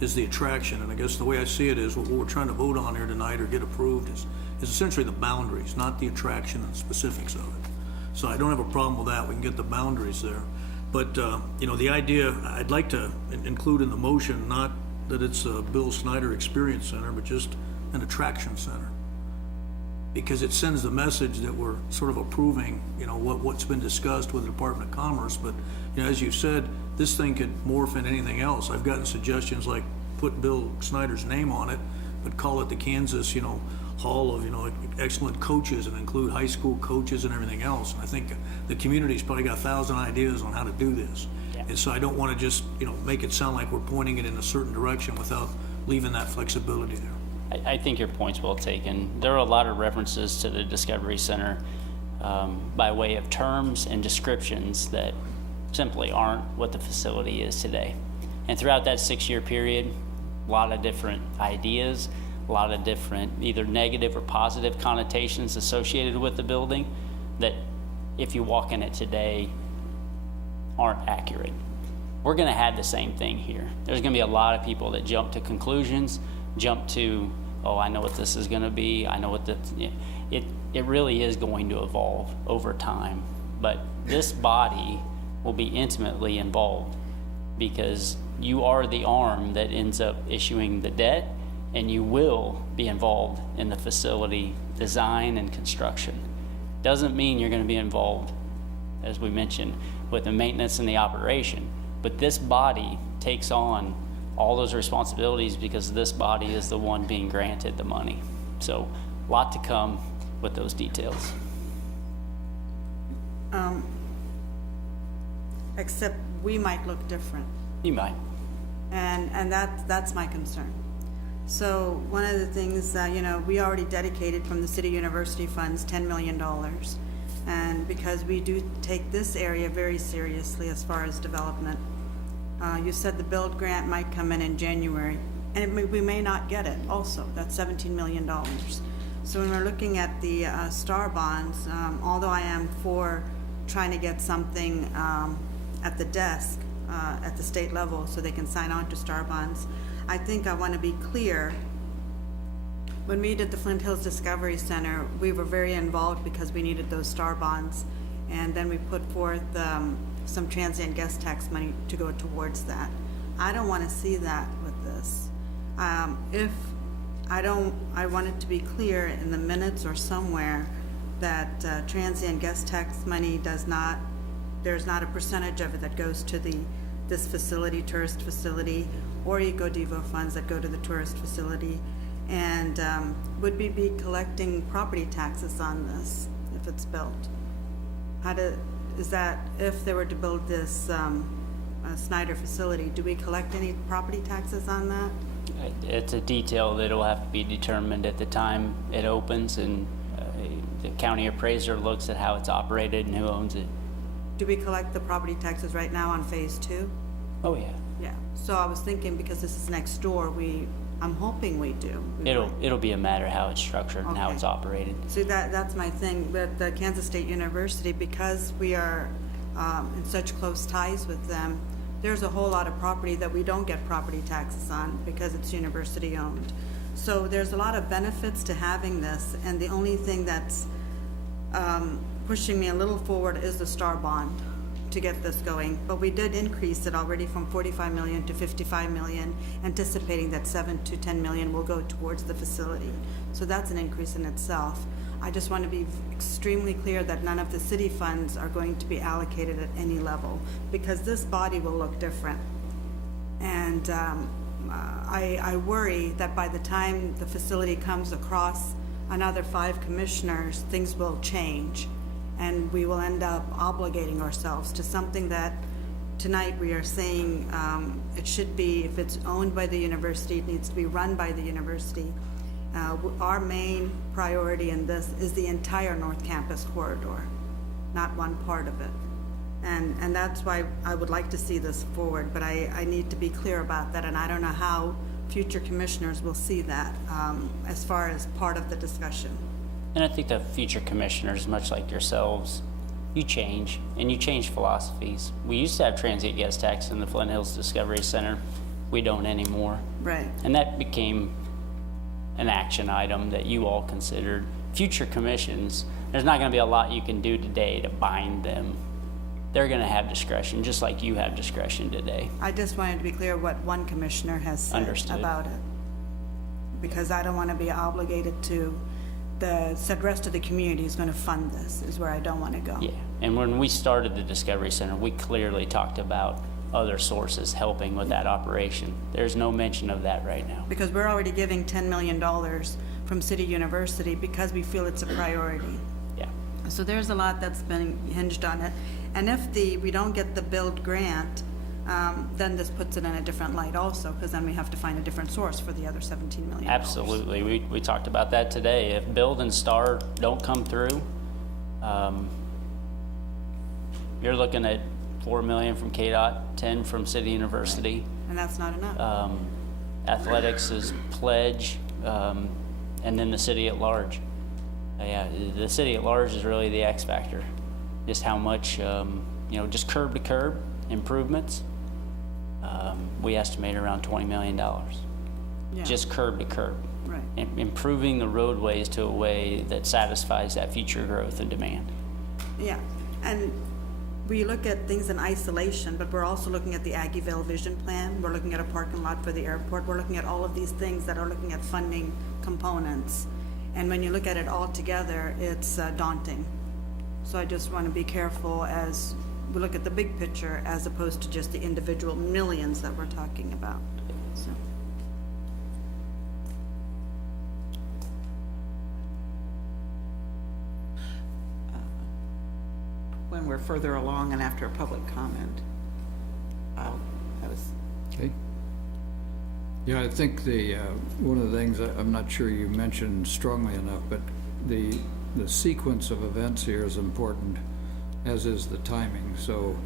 is the attraction. And I guess the way I see it is what we're trying to vote on here tonight or get approved is essentially the boundaries, not the attraction and specifics of it. So I don't have a problem with that. We can get the boundaries there. But, the idea, I'd like to include in the motion, not that it's a Bill Snyder Experience Center, but just an attraction center. Because it sends the message that we're sort of approving, what's been discussed with the Department of Commerce. But, as you said, this thing could morph into anything else. I've gotten suggestions like put Bill Snyder's name on it, but call it the Kansas, Hall of, excellent coaches, and include high school coaches and everything else. And I think the community's probably got 1,000 ideas on how to do this. Yeah. And so I don't want to just, make it sound like we're pointing it in a certain direction without leaving that flexibility there. I think your point's well taken. There are a lot of references to the Discovery Center by way of terms and descriptions that simply aren't what the facility is today. And throughout that 6-year period, a lot of different ideas, a lot of different either negative or positive connotations associated with the building that if you walk in it today, aren't accurate. We're gonna have the same thing here. There's gonna be a lot of people that jump to conclusions, jump to, oh, I know what this is gonna be, I know what the, it really is going to evolve over time. But this body will be intimately involved because you are the arm that ends up issuing the debt, and you will be involved in the facility design and construction. Doesn't mean you're gonna be involved, as we mentioned, with the maintenance and the operation. But this body takes on all those responsibilities because this body is the one being granted the money. So a lot to come with those details. Except we might look different. You might. And that's my concern. So one of the things that, you know, we already dedicated from the city university funds $10 million. And because we do take this area very seriously as far as development, you said the build grant might come in January, and we may not get it also. That's $17 million. So when we're looking at the STAR bonds, although I am for trying to get something at the desk at the state level so they can sign on to STAR bonds, I think I want to be clear. When we did the Flint Hills Discovery Center, we were very involved because we needed those STAR bonds, and then we put forth some transient guest tax money to go towards that. I don't want to see that with this. I want it to be clear in the minutes or somewhere that transient guest tax money there's not a percentage of it that goes to this facility, tourist facility, or Eco-Devo funds that go to the tourist facility. And would we be collecting property taxes on this if it's built? Is that, if they were to build this Snyder facility, do we collect any property taxes on that? It's a detail that will have to be determined at the time it opens, and the county appraiser looks at how it's operated and who owns it. Do we collect the property taxes right now on phase 2? Oh, yeah. Yeah, so I was thinking because this is next door, I'm hoping we do. It'll be a matter of how it's structured and how Okay. it's operated. See, that's my thing with the Kansas State University, because we are in such close ties with them, there's a whole lot of property that we don't get property taxes on because it's university owned. So there's a lot of benefits to having this, and the only thing that's pushing me a little forward is the STAR bond to get this going. But we did increase it already from 45 million to 55 million, anticipating that 7 to 10 million will go towards the facility. So that's an increase in itself. I just want to be extremely clear that none of the city funds are going to be allocated at any level, because this body will look different. And I worry that by the time the facility comes across another 5 commissioners, things will change, and we will end up obligating ourselves to something that tonight we are saying it should be, if it's owned by the university, it needs to be run by the university. Our main priority in this is the entire North Campus corridor, not one part of it. And that's why I would like to see this forward, but I need to be clear about that, and I don't know how future commissioners will see that as far as part of the discussion. And I think the future commissioners, much like yourselves, you change, and you change philosophies. We used to have transient guest tax in the Flint Hills Discovery Center. We don't anymore. Right. And that became an action item that you all considered. Future commissions, there's not going to be a lot you can do today to bind them. They're going to have discretion, just like you have discretion today. I just wanted to be clear what one commissioner has said Understood. about it, because I don't want to be obligated to the rest of the community is going to fund this, is where I don't want to go. Yeah, and when we started the Discovery Center, we clearly talked about other sources helping with that operation. There's no mention of that right now. Because we're already giving $10 million from City University because we feel it's a priority. Yeah. So there's a lot that's been hinged on it. And if we don't get the build grant, then this puts it in a different light also, because then we have to find a different source for the other $17 million. Absolutely. We talked about that today. If Build and STAR don't come through, you're looking at $4 million from KDOT, 10 from City University. And that's not enough. Athletics is pledge, and then the city at large. Yeah, the city at large is really the X factor. just how much, just curb to curb improvements. We estimate around $20 million, Yeah. just curb to curb. Right. Improving the roadways to a way that satisfies that future growth and demand. Yeah, and we look at things in isolation, but we're also looking at the Aggieville Vision Plan. We're looking at a parking lot for the airport. We're looking at all of these things that are looking at funding components. And when you look at it all together, it's daunting. So I just want to be careful as we look at the big picture as opposed to just the individual millions that we're talking about. So. When we're further along and after a public comment. That was, Okay. Yeah, I think one of the things, I'm not sure you mentioned strongly enough, but the sequence of events here is important, as is the timing. So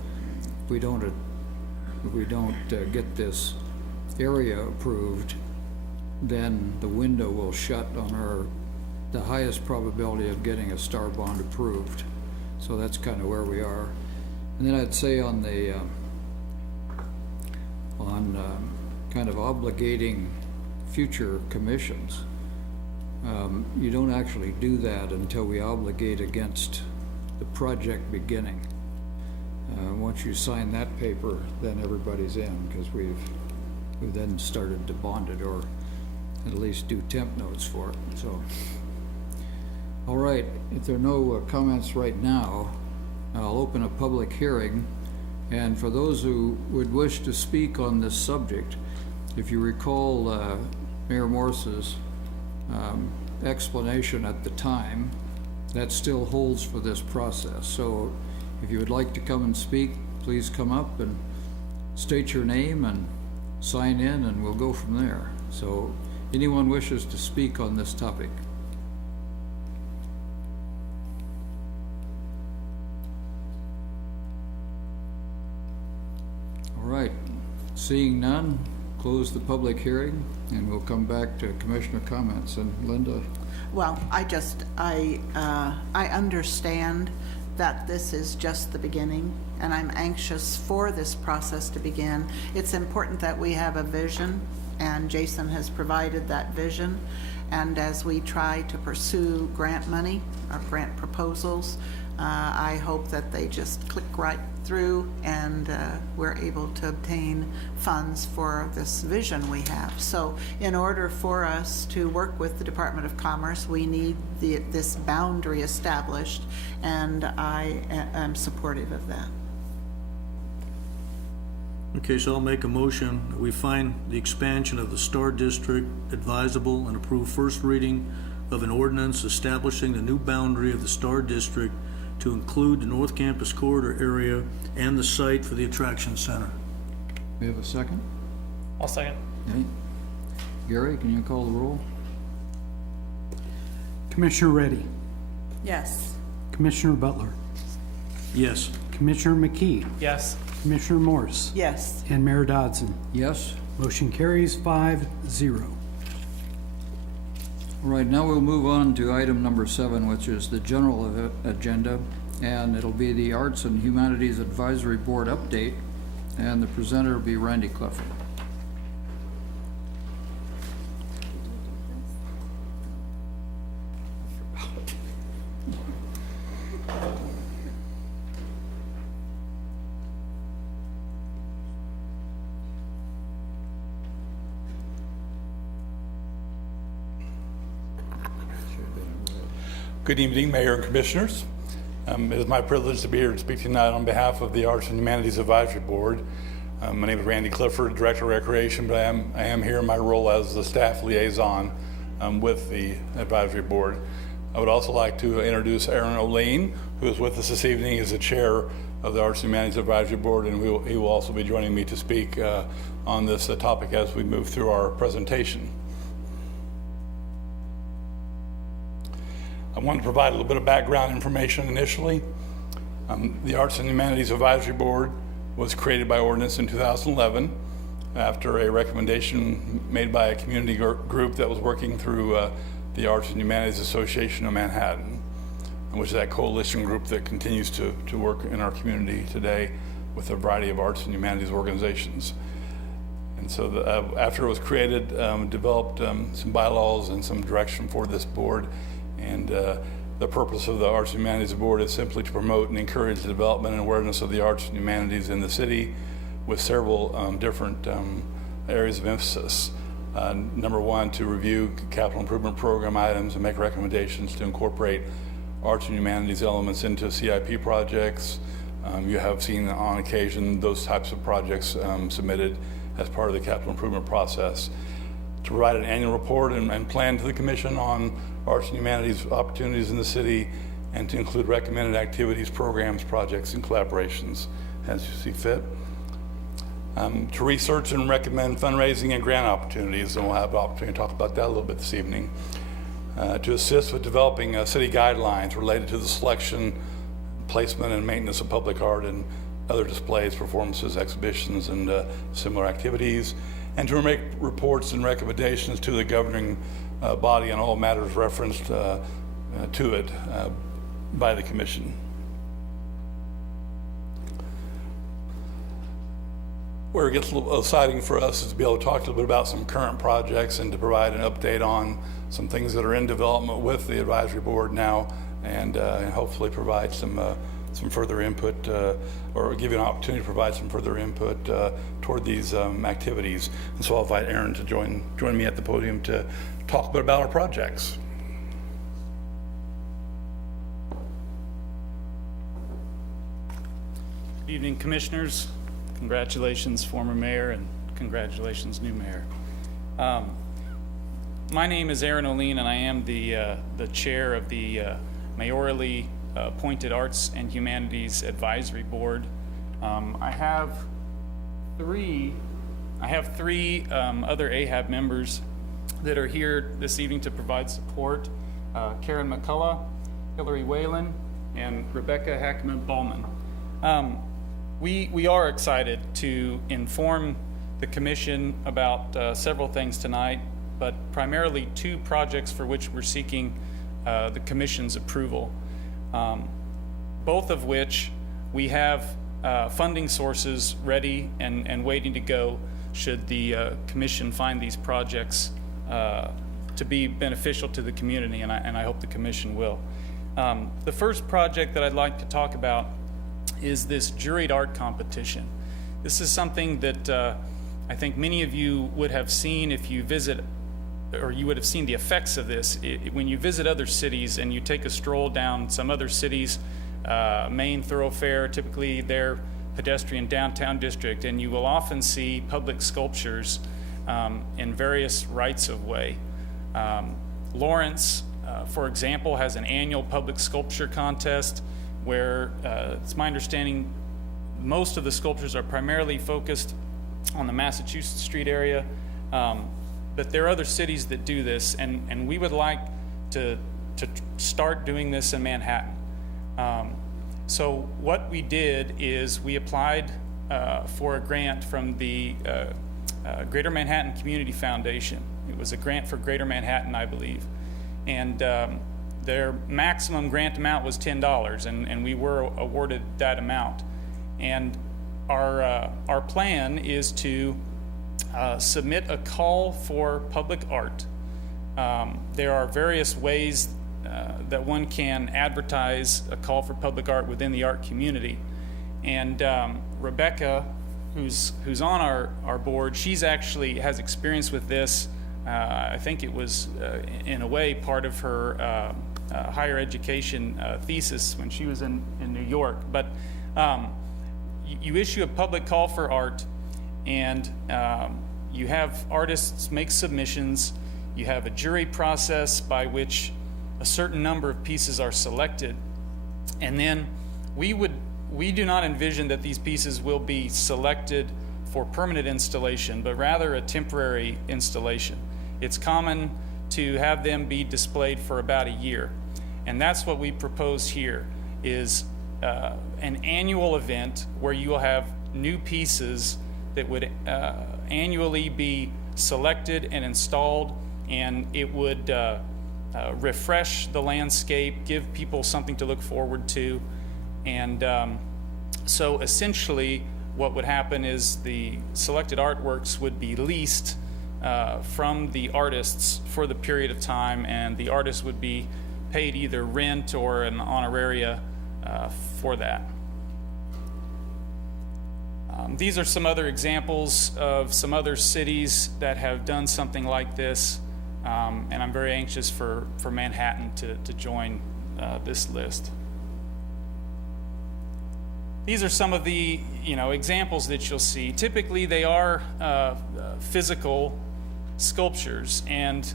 if we don't get this area approved, then the window will shut on the highest probability of getting a star bond approved. So that's kind of where we are. And then I'd say on the kind of obligating future commissions, you don't actually do that until we obligate against the project beginning. Once you sign that paper, then everybody's in, because we've then started to bond it, or at least do temp notes for it. So, all right, if there are no comments right now, I'll open a public hearing. And for those who would wish to speak on this subject, if you recall Mayor Morse's explanation at the time, that still holds for this process. So if you would like to come and speak, please come up and state your name and sign in, and we'll go from there. So anyone wishes to speak on this topic? All right, seeing none, close the public hearing, and we'll come back to commissioner comments. And Linda? well, I understand that this is just the beginning, and I'm anxious for this process to begin. It's important that we have a vision, and Jason has provided that vision. And as we try to pursue grant money or grant proposals, I hope that they just click right through and we're able to obtain funds for this vision we have. So in order for us to work with the Department of Commerce, we need this boundary established, and I am supportive of that. Okay, so I'll make a motion that we find the expansion of the Star District advisable and approve first reading of an ordinance establishing the new boundary of the Star District to include the North Campus Corridor area and the site for the attraction center. We have a second? I'll second. Okay. Gary, can you call the roll? Commissioner Reddy, Yes. Commissioner Butler, Yes. Commissioner McKee, Yes. Commissioner Morse, Yes. and Mayor Dodson. Yes? Motion carries 5-0. All right, now we'll move on to item number 7, which is the general agenda, and it'll be the Arts and Humanities Advisory Board update, and the presenter will be Randy Clifford. Good evening, Mayor and Commissioners. It is my privilege to be here to speak tonight on behalf of the Arts and Humanities Advisory Board. My name is Randy Clifford, Director of Recreation, but I am here in my role as the staff liaison with the Advisory Board. I would also like to introduce Aaron O'Lane, who is with us this evening as the Chair of the Arts and Humanities Advisory Board, and he will also be joining me to speak on this topic as we move through our presentation. I want to provide a little bit of background information initially. The Arts and Humanities Advisory Board was created by ordinance in 2011 after a recommendation made by a community group that was working through the Arts and Humanities Association of Manhattan. which is that coalition group that continues to work in our community today with a variety of arts and humanities organizations. And so after it was created, developed some bylaws and some direction for this board. And the purpose of the Arts and Humanities Board is simply to promote and encourage the development and awareness of the arts and humanities in the city with several different areas of emphasis. Number one, to review capital improvement program items and make recommendations to incorporate arts and humanities elements into CIP projects. You have seen on occasion those types of projects submitted as part of the capital improvement process. To provide an annual report and plan to the Commission on arts and humanities opportunities in the city, and to include recommended activities, programs, projects, and collaborations as you see fit. To research and recommend fundraising and grant opportunities, and we'll have the opportunity to talk about that a little bit this evening. To assist with developing city guidelines related to the selection, placement, and maintenance of public art and other displays, performances, exhibitions, and similar activities, and to make reports and recommendations to the governing body on all matters referenced to it by the Commission. Where it gets a little exciting for us is to be able to talk a little bit about some current projects and to provide an update on some things that are in development with the advisory board now, and hopefully provide some further input or give you an opportunity to provide some further input toward these activities. And so I'll invite Aaron to join me at the podium to talk a bit about our projects. Good evening, Commissioners. Congratulations, former mayor, and congratulations, new mayor. My name is Aaron O'Lean, and I am the chair of the mayorally appointed Arts and Humanities Advisory Board. I have three other AHAB members that are here this evening to provide support: Karen McCullough, Hillary Whalen, and Rebecca Hackman-Ballman. We are excited to inform the Commission about several things tonight, but primarily two projects for which we're seeking the Commission's approval, both of which we have funding sources ready and waiting to go should the Commission find these projects to be beneficial to the community, and I hope the Commission will. The first project that I'd like to talk about is this juried art competition. This is something that I think many of you would have seen if you visit, or you would have seen the effects of this when you visit other cities and you take a stroll down some other cities' main thoroughfare, typically their pedestrian downtown district, and you will often see public sculptures in various rights of way. Lawrence, for example, has an annual public sculpture contest where it's my understanding most of the sculptures are primarily focused on the Massachusetts Street area, but there are other cities that do this, and we would like to start doing this in Manhattan. So what we did is we applied for a grant from the Greater Manhattan Community Foundation. It was a grant for Greater Manhattan, I believe, and their maximum grant amount was $10, and we were awarded that amount. And our plan is to submit a call for public art. There are various ways that one can advertise a call for public art within the art community. And Rebecca, who's on our board, she's actually has experience with this. I think it was, in a way, part of her higher education thesis when she was in New York. But you issue a public call for art, and you have artists make submissions. You have a jury process by which a certain number of pieces are selected, and then we do not envision that these pieces will be selected for permanent installation, but rather a temporary installation. It's common to have them be displayed for about a year, and that's what we propose here, is an annual event where you will have new pieces that would annually be selected and installed, and it would refresh the landscape, give people something to look forward to. And so essentially what would happen is the selected artworks would be leased from the artists for the period of time, and the artists would be paid either rent or an honoraria for that. These are some other examples of some other cities that have done something like this, and I'm very anxious for Manhattan to join this list. These are some of the examples that you'll see. Typically, they are physical sculptures, and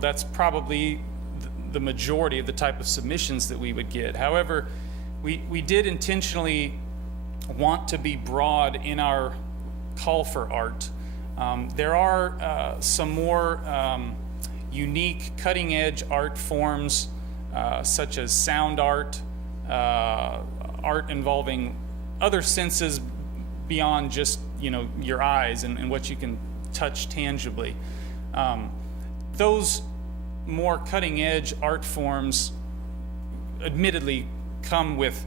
that's probably the majority of the type of submissions that we would get. However, we did intentionally want to be broad in our call for art. There are some more unique, cutting-edge art forms, such as sound art, art involving other senses beyond just your eyes and what you can touch tangibly. Those more cutting-edge art forms admittedly come with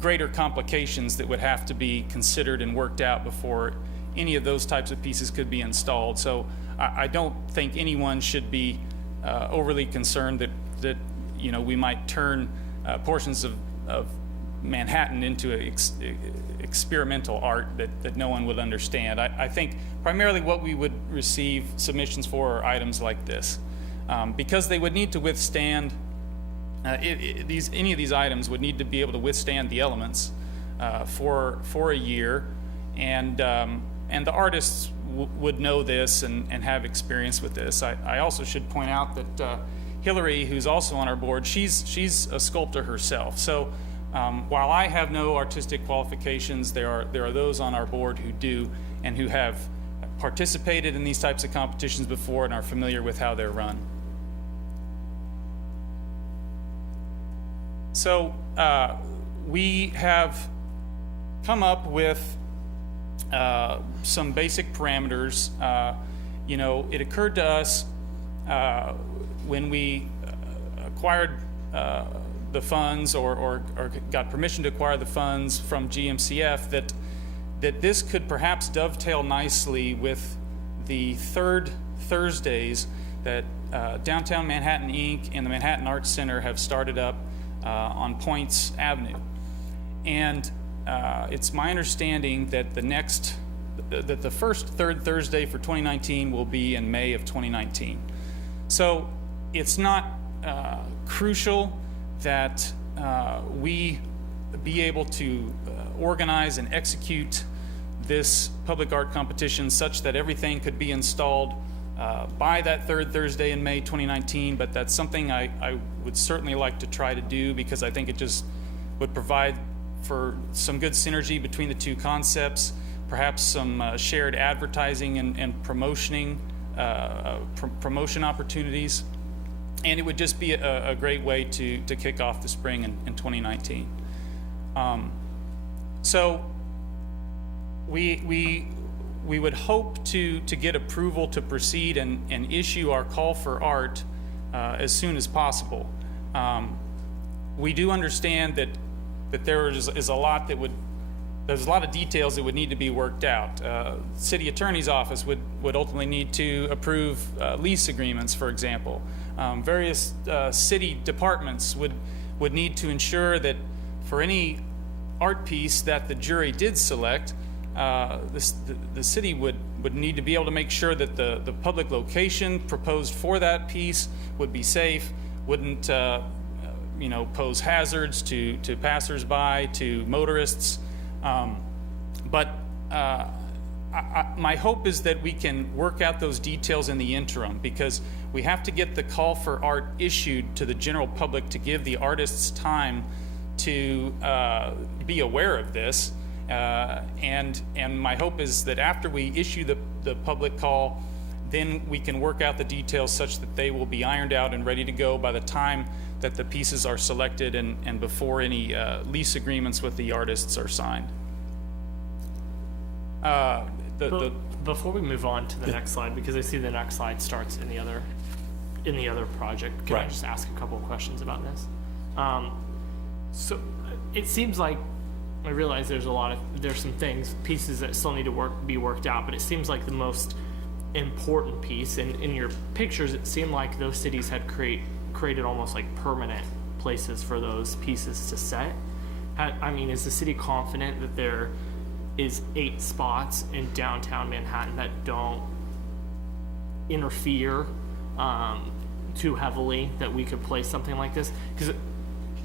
greater complications that would have to be considered and worked out before any of those types of pieces could be installed. So I don't think anyone should be overly concerned that we might turn portions of Manhattan into experimental art that no one would understand. I think primarily what we would receive submissions for are items like this, because they would need to withstand any of these items would need to be able to withstand the elements for a year, and the artists would know this and have experience with this. I also should point out that Hillary, who's also on our board, she's a sculptor herself. So while I have no artistic qualifications, there are those on our board who do and who have participated in these types of competitions before and are familiar with how they're run. So we have come up with some basic parameters. It occurred to us when we acquired the funds or got permission to acquire the funds from GMCF that this could perhaps dovetail nicely with the third Thursdays that Downtown Manhattan Inc. and the Manhattan Arts Center have started up on Points Avenue. And it's my understanding that the first third Thursday for 2019 will be in May of 2019. So it's not crucial that we be able to organize and execute this public art competition such that everything could be installed by that third Thursday in May 2019, but that's something I would certainly like to try to do, because I think it just would provide for some good synergy between the two concepts, perhaps some shared advertising and promotion opportunities, and it would just be a great way to kick off the spring in 2019. So we would hope to get approval to proceed and issue our call for art as soon as possible. We do understand that there's a lot of details that would need to be worked out. City Attorney's Office would ultimately need to approve lease agreements, for example. Various city departments would need to ensure that for any art piece that the jury did select, the city would need to be able to make sure that the public location proposed for that piece would be safe, wouldn't pose hazards to passersby, to motorists. But my hope is that we can work out those details in the interim, because we have to get the call for art issued to the general public to give the artists time to be aware of this. And my hope is that after we issue the public call, then we can work out the details such that they will be ironed out and ready to go by the time that the pieces are selected and before any lease agreements with the artists are signed. Before we move on to the next slide, because I see the next slide starts in the other in the other project. Can I Right. just ask a couple of questions about this? So it seems like, I realize there's some things, pieces that still need to be worked out, but it seems like the most important piece, and in your pictures, it seemed like those cities had created almost like permanent places for those pieces to set. I mean, is the city confident that there is 8 spots in downtown Manhattan that don't interfere too heavily, that we could place something like this? Because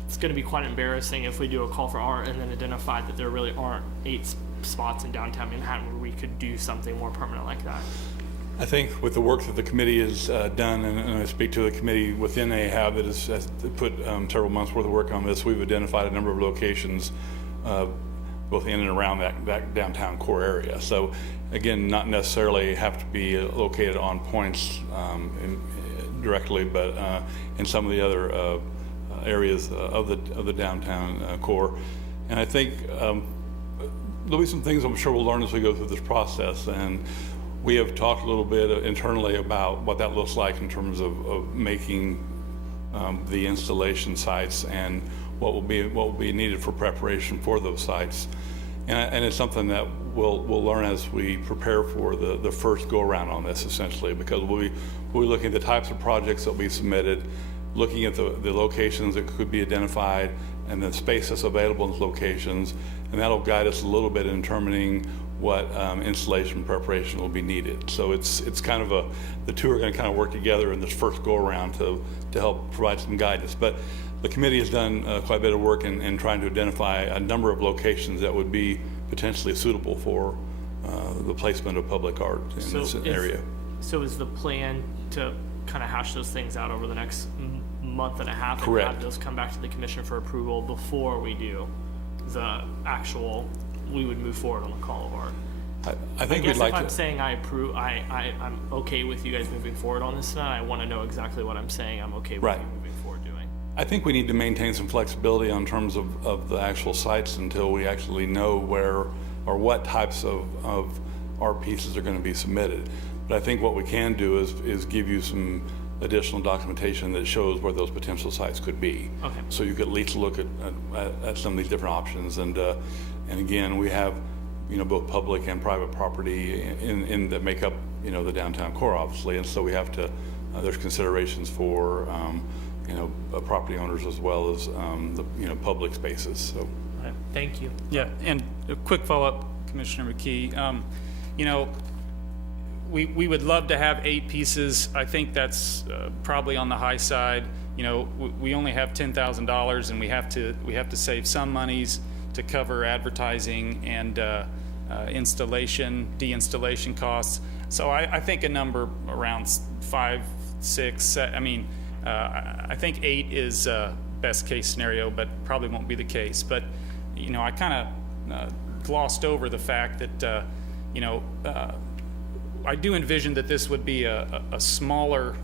it's going to be quite embarrassing if we do a call for art and then identify that there really aren't 8 spots in downtown Manhattan where we could do something more permanent like that. I think with the work that the committee has done, and I speak to the committee within AHAB that has put several months worth of work on this, we've identified a number of locations both in and around that downtown core area. So again, not necessarily have to be located on points directly, but in some of the other areas of the downtown core. And I think there'll be some things I'm sure we'll learn as we go through this process. And we have talked a little bit internally about what that looks like in terms of making the installation sites and what will be needed for preparation for those sites. And it's something that we'll learn as we prepare for the first go around on this, essentially, because we'll be looking at the types of projects that will be submitted, looking at the locations that could be identified and the space that's available in those locations, and that'll guide us a little bit in determining what installation preparation will be needed. So it's kind of the two are going to kind of work together in this first go around to help provide some guidance. But the committee has done quite a bit of work in trying to identify a number of locations that would be potentially suitable for the placement of public art in this area. So is the plan to kind of hash those things out over the next month and a half? Correct. And have those come back to the commission for approval before we do the actual, we would move forward on the call of art? I think guess we'd like if I'm to. saying I approve, I'm okay with you guys moving forward on this tonight. I want to know exactly what I'm saying I'm okay with Right. you moving forward doing. I think we need to maintain some flexibility in terms of the actual sites until we actually know where or what types of art pieces are going to be submitted. But I think what we can do is give you some additional documentation that shows where those potential sites could be. Okay. So you could at least look at some of these different options. And again, we have both public and private property in that make up the downtown core, obviously, and so we have to. There's considerations for property owners as well as the public spaces. So. Okay. Thank you. Yeah, and a quick follow-up, Commissioner McKee. We would love to have 8 pieces. I think that's probably on the high side. We only have $10,000, and we have to save some monies to cover advertising and deinstallation costs. So I think a number around 5, 6. I think 8 is best case scenario, but probably won't be the case. But I kind of glossed over the fact that I do envision that this would be a smaller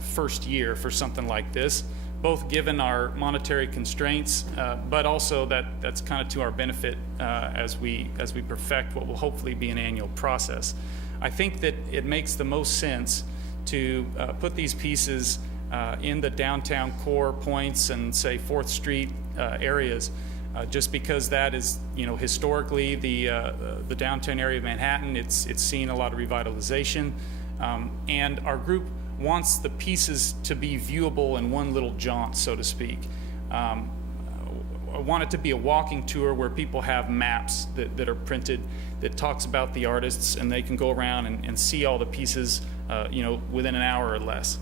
first year for something like this, both given our monetary constraints, but also that's kind of to our benefit as we perfect what will hopefully be an annual process. I think that it makes the most sense to put these pieces in the downtown core points and say 4th Street areas, just because that is, historically the downtown area of Manhattan. It's seen a lot of revitalization, and our group wants the pieces to be viewable in one little jaunt, so to speak. I want it to be a walking tour where people have maps that are printed that talks about the artists, and they can go around and see all the pieces, within an hour or less.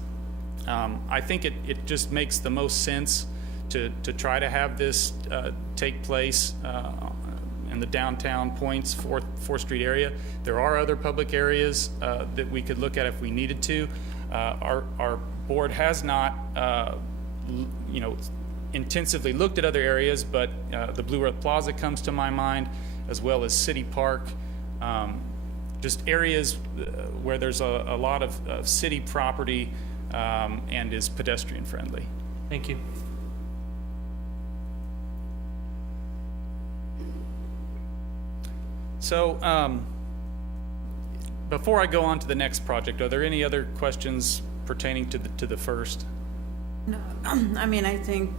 I think it just makes the most sense to try to have this take place in the downtown points, 4th Street area. There are other public areas that we could look at if we needed to. Our board has not, intensively looked at other areas, but the Blue Earth Plaza comes to my mind, as well as City Park. Just areas where there's a lot of city property and is pedestrian friendly. Thank you. So before I go on to the next project, are there any other questions pertaining to the first? No, I mean, I think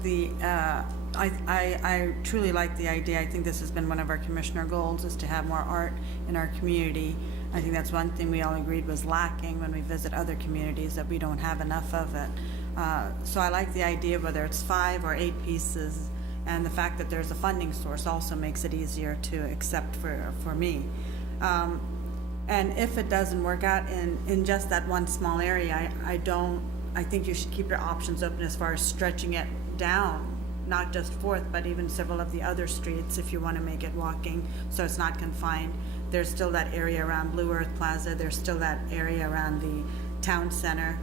I truly like the idea. I think this has been one of our commissioner goals, is to have more art in our community. I think that's one thing we all agreed was lacking when we visit other communities, that we don't have enough of it. So I like the idea, whether it's 5 or 8 pieces, and the fact that there's a funding source also makes it easier to accept for me. And if it doesn't work out in just that one small area, I think you should keep your options open as far as stretching it down, not just 4th, but even several of the other streets if you want to make it walking, so it's not confined. There's still that area around Blue Earth Plaza. There's still that area around the town center.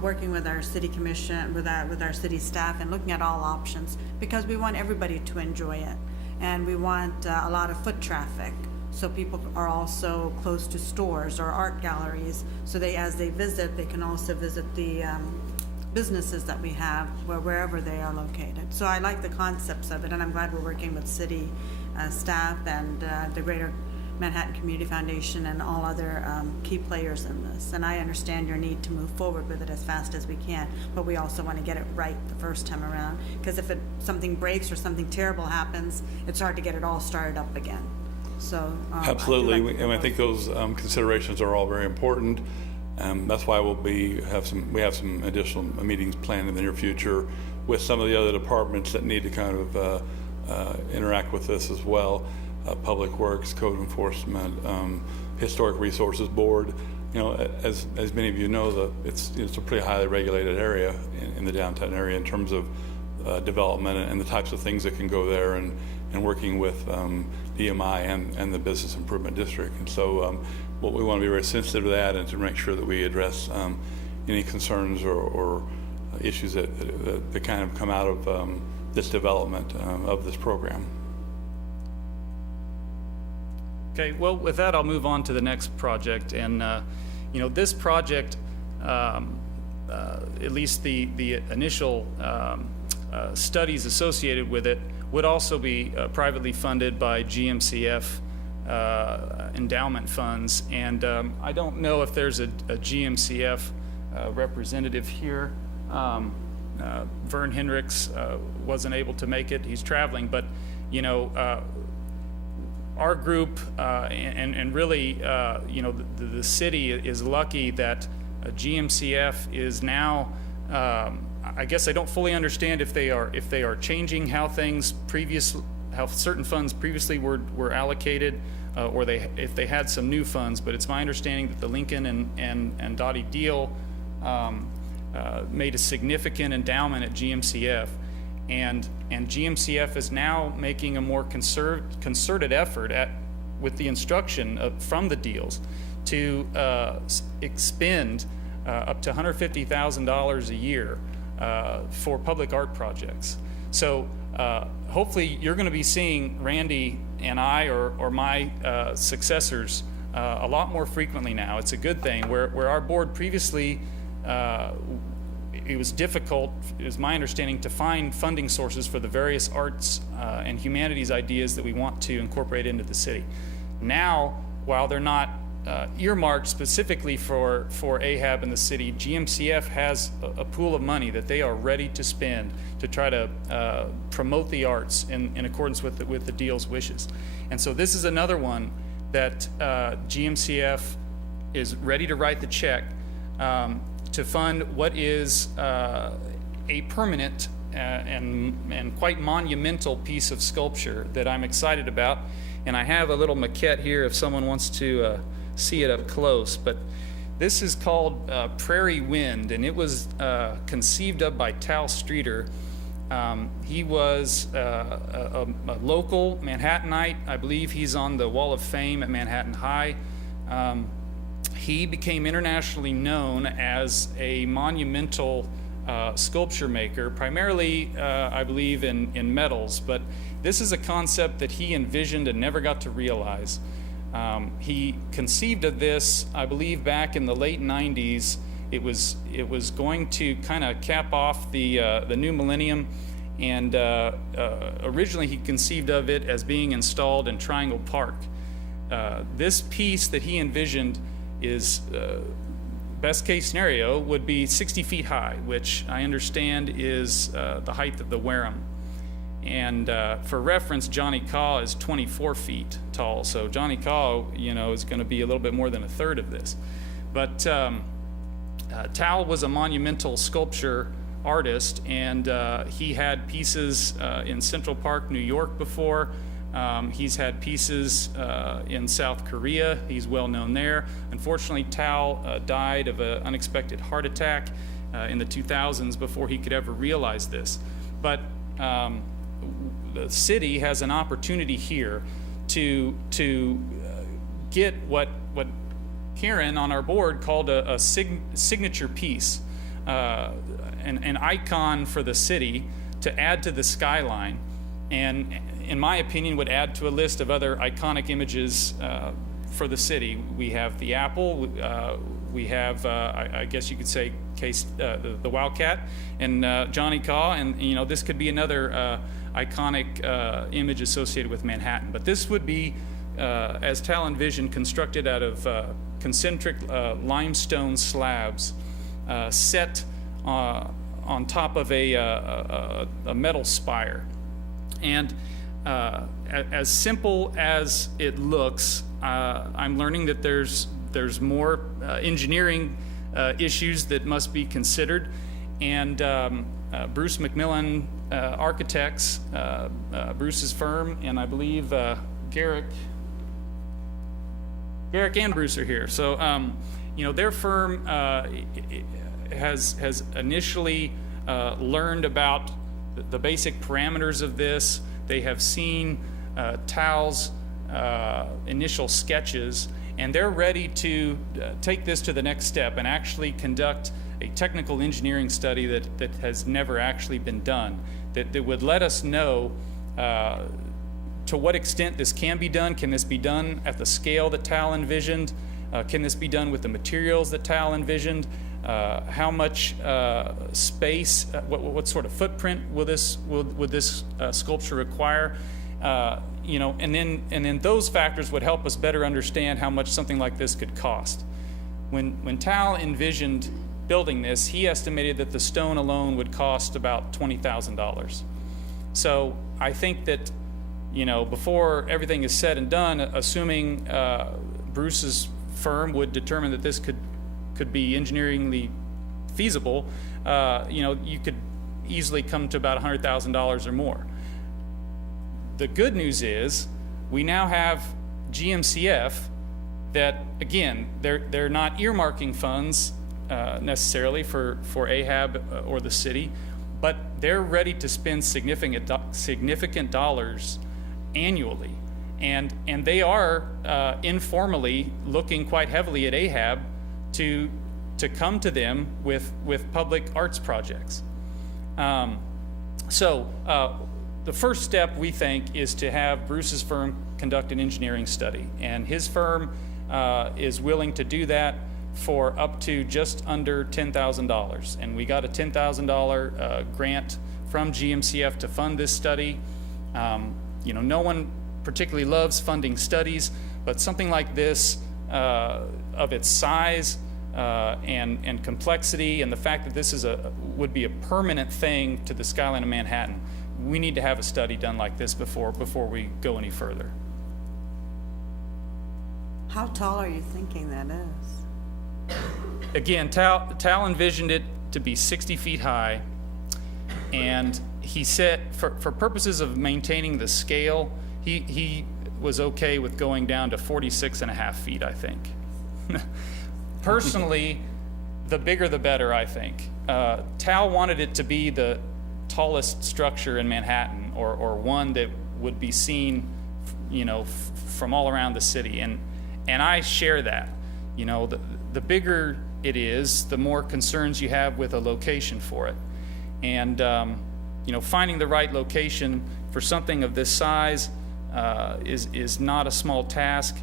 Working with our city commission, with our city staff, and looking at all options, because we want everybody to enjoy it, and we want a lot of foot traffic, so people are also close to stores or art galleries, so as they visit, they can also visit the businesses that we have wherever they are located. So I like the concepts of it, and I'm glad we're working with city staff and the Greater Manhattan Community Foundation and all other key players in this. And I understand your need to move forward with it as fast as we can, but we also want to get it right the first time around, because if something breaks or something terrible happens, it's hard to get it all started up again. So Absolutely, and I think those considerations are all very important. That's why we have some additional meetings planned in the near future with some of the other departments that need to kind of interact with this as well. Public Works, Code Enforcement, Historic Resources Board. You know, as many of you know, it's a pretty highly regulated area in the downtown area in terms of development and the types of things that can go there, and working with DMI and the Business Improvement District. And so what we want to be very sensitive to that, and to make sure that we address any concerns or issues that kind of come out of this development of this program. Okay, well, with that, I'll move on to the next project. And, you know, this project, at least the initial studies associated with it, would also be privately funded by GMCF endowment funds. And I don't know if there's a GMCF representative here. Vern Hendricks wasn't able to make it. He's traveling, but, you know, our group and really, you know, the city is lucky that GMCF is now. I guess I don't fully understand if they are changing how certain funds previously were allocated, or if they had some new funds. But it's my understanding that the Lincoln and Dottie Deal made a significant endowment at GMCF. And GMCF is now making a more concerted effort with the instruction from the deals to expend up to $150,000 a year for public art projects. So hopefully you're going to be seeing Randy and I or my successors a lot more frequently now. It's a good thing. Where our board previously it was difficult, is my understanding, to find funding sources for the various arts and humanities ideas that we want to incorporate into the city. Now, while they're not earmarked specifically for AHAB in the city, GMCF has a pool of money that they are ready to spend to try to promote the arts in accordance with the deal's wishes. And so this is another one that GMCF is ready to write the check to fund what is a permanent and quite monumental piece of sculpture that I'm excited about. And I have a little maquette here if someone wants to see it up close. But this is called Prairie Wind, and it was conceived of by Tal Streeter. He was a local Manhattanite. I believe he's on the Wall of Fame at Manhattan High. He became internationally known as a monumental sculpture maker, primarily, I believe, in metals. But this is a concept that he envisioned and never got to realize. He conceived of this, I believe, back in the late 90s. It was going to kind of cap off the new millennium, and originally he conceived of it as being installed in Triangle Park. This piece that he envisioned is best case scenario would be 60 feet high, which I understand is the height of the Wareham. And for reference, Johnny Caw is 24 feet tall. So Johnny Caw, is going to be a little bit more than a third of this. But Tal was a monumental sculpture artist, and he had pieces in Central Park, New York before. He's had pieces in South Korea. He's well known there. Unfortunately, Tal died of an unexpected heart attack in the 2000s before he could ever realize this. But the city has an opportunity here to get what Karen on our board called a signature piece, an icon for the city to add to the skyline, and in my opinion would add to a list of other iconic images for the city. We have the apple, we have I guess you could say the Wildcat, and Johnny Caw, and this could be another iconic image associated with Manhattan. But this would be, as Tal envisioned, constructed out of concentric limestone slabs set on top of a metal spire. And as simple as it looks, I'm learning that there's more engineering issues that must be considered. And Bruce McMillan Architects, Bruce's firm, and I believe Garrick and Bruce are here. So, their firm has initially learned about the basic parameters of this. They have seen Tal's initial sketches, and they're ready to take this to the next step and actually conduct a technical engineering study that has never actually been done, that would let us know to what extent this can be done. Can this be done at the scale that Tal envisioned? Can this be done with the materials that Tal envisioned? How much space, what sort of footprint would this sculpture require? And then those factors would help us better understand how much something like this could cost. When Tal envisioned building this, he estimated that the stone alone would cost about $20,000. So I think that, before everything is said and done, assuming Bruce's firm would determine that this could be engineeringly feasible, you could easily come to about $100,000 or more. The good news is we now have GMCF that, again, they're not earmarking funds necessarily for AHAB or the city, but they're ready to spend significant dollars annually, and they are informally looking quite heavily at AHAB to come to them with public arts projects. So the first step, we think, is to have Bruce's firm conduct an engineering study, and his firm is willing to do that for up to just under $10,000. And we got a $10,000 grant from GMCF to fund this study. No one particularly loves funding studies, but something like this, of its size and complexity, and the fact that this would be a permanent thing to the skyline of Manhattan, we need to have a study done like this before we go any further. How tall are you thinking that is? Again, Tal envisioned it to be 60 feet high, and he said for purposes of maintaining the scale, he was okay with going down to 46.5 feet, I think. Personally, the bigger the better, I think. Tal wanted it to be the tallest structure in Manhattan, or one that would be seen, from all around the city, and I share that. The bigger it is, the more concerns you have with a location for it, and finding the right location for something of this size is not a small task.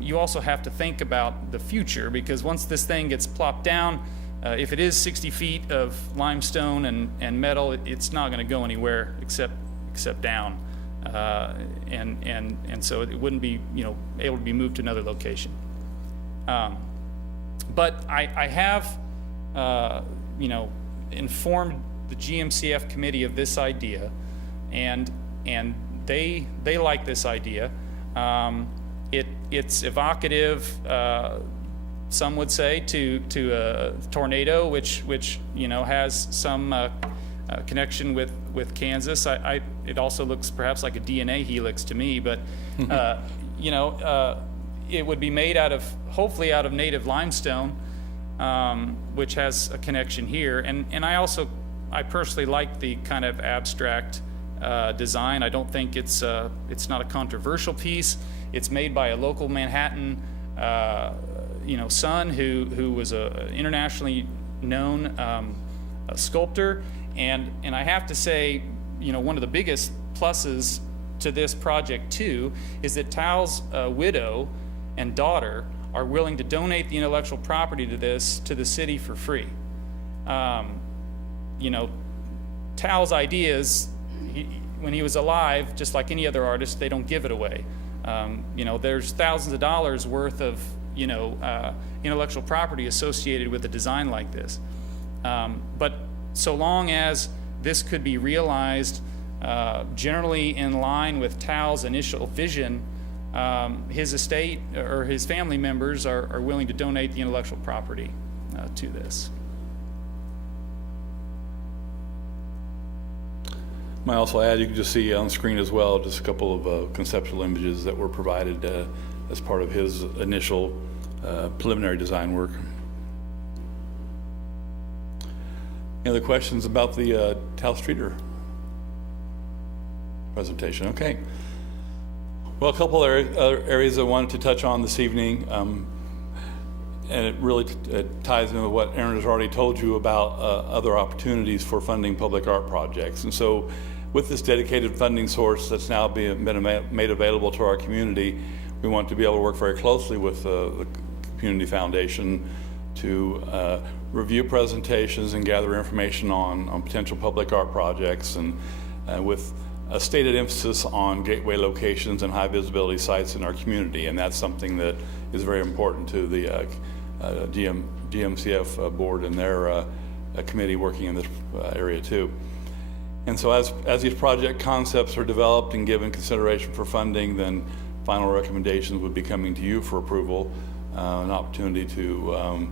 You also have to think about the future, because once this thing gets plopped down, if it is 60 feet of limestone and metal, it's not going to go anywhere except down, and so it wouldn't be able to be moved to another location. But I have, you know, informed the GMCF committee of this idea, and they like this idea. It's evocative, some would say, to a tornado, which you know has some connection with Kansas. It also looks perhaps like a DNA helix to me, but you know, it would be made hopefully out of native limestone, which has a connection here. And I personally like the kind of abstract design. I don't think it's not a controversial piece. It's made by a local Manhattan you know, son who was a internationally known sculptor. And I have to say, you know, one of the biggest pluses to this project too is that Tal's widow and daughter are willing to donate the intellectual property to the city for free. You know, Tal's ideas, when he was alive, just like any other artist, they don't give it away. You know, there's thousands of dollars worth of, you know, intellectual property associated with a design like this. But so long as this could be realized generally in line with Tal's initial vision, his estate or his family members are willing to donate the intellectual property to this. Might also add, you can just see on the screen as well, just a couple of conceptual images that were provided as part of his initial preliminary design work. Any other questions about the Tal Streeter presentation? Okay. Well, a couple other areas I wanted to touch on this evening, and it really ties into what Aaron has already told you about other opportunities for funding public art projects. And so with this dedicated funding source that's now been made available to our community, we want to be able to work very closely with the Community Foundation to review presentations and gather information on potential public art projects, and with a stated emphasis on gateway locations and high visibility sites in our community. And that's something that is very important to the GMCF board and their committee working in this area too. And so as these project concepts are developed and given consideration for funding, then final recommendations would be coming to you for approval, an opportunity to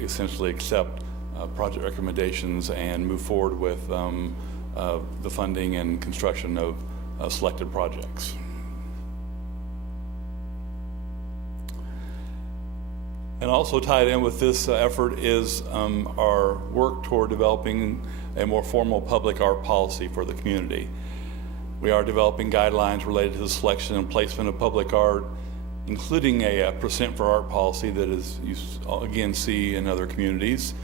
essentially accept project recommendations and move forward with the funding and construction of selected projects. And also tied in with this effort is our work toward developing a more formal public art policy for the community. We are developing guidelines related to the selection and placement of public art, including a percent for art policy that is, you again see in other communities,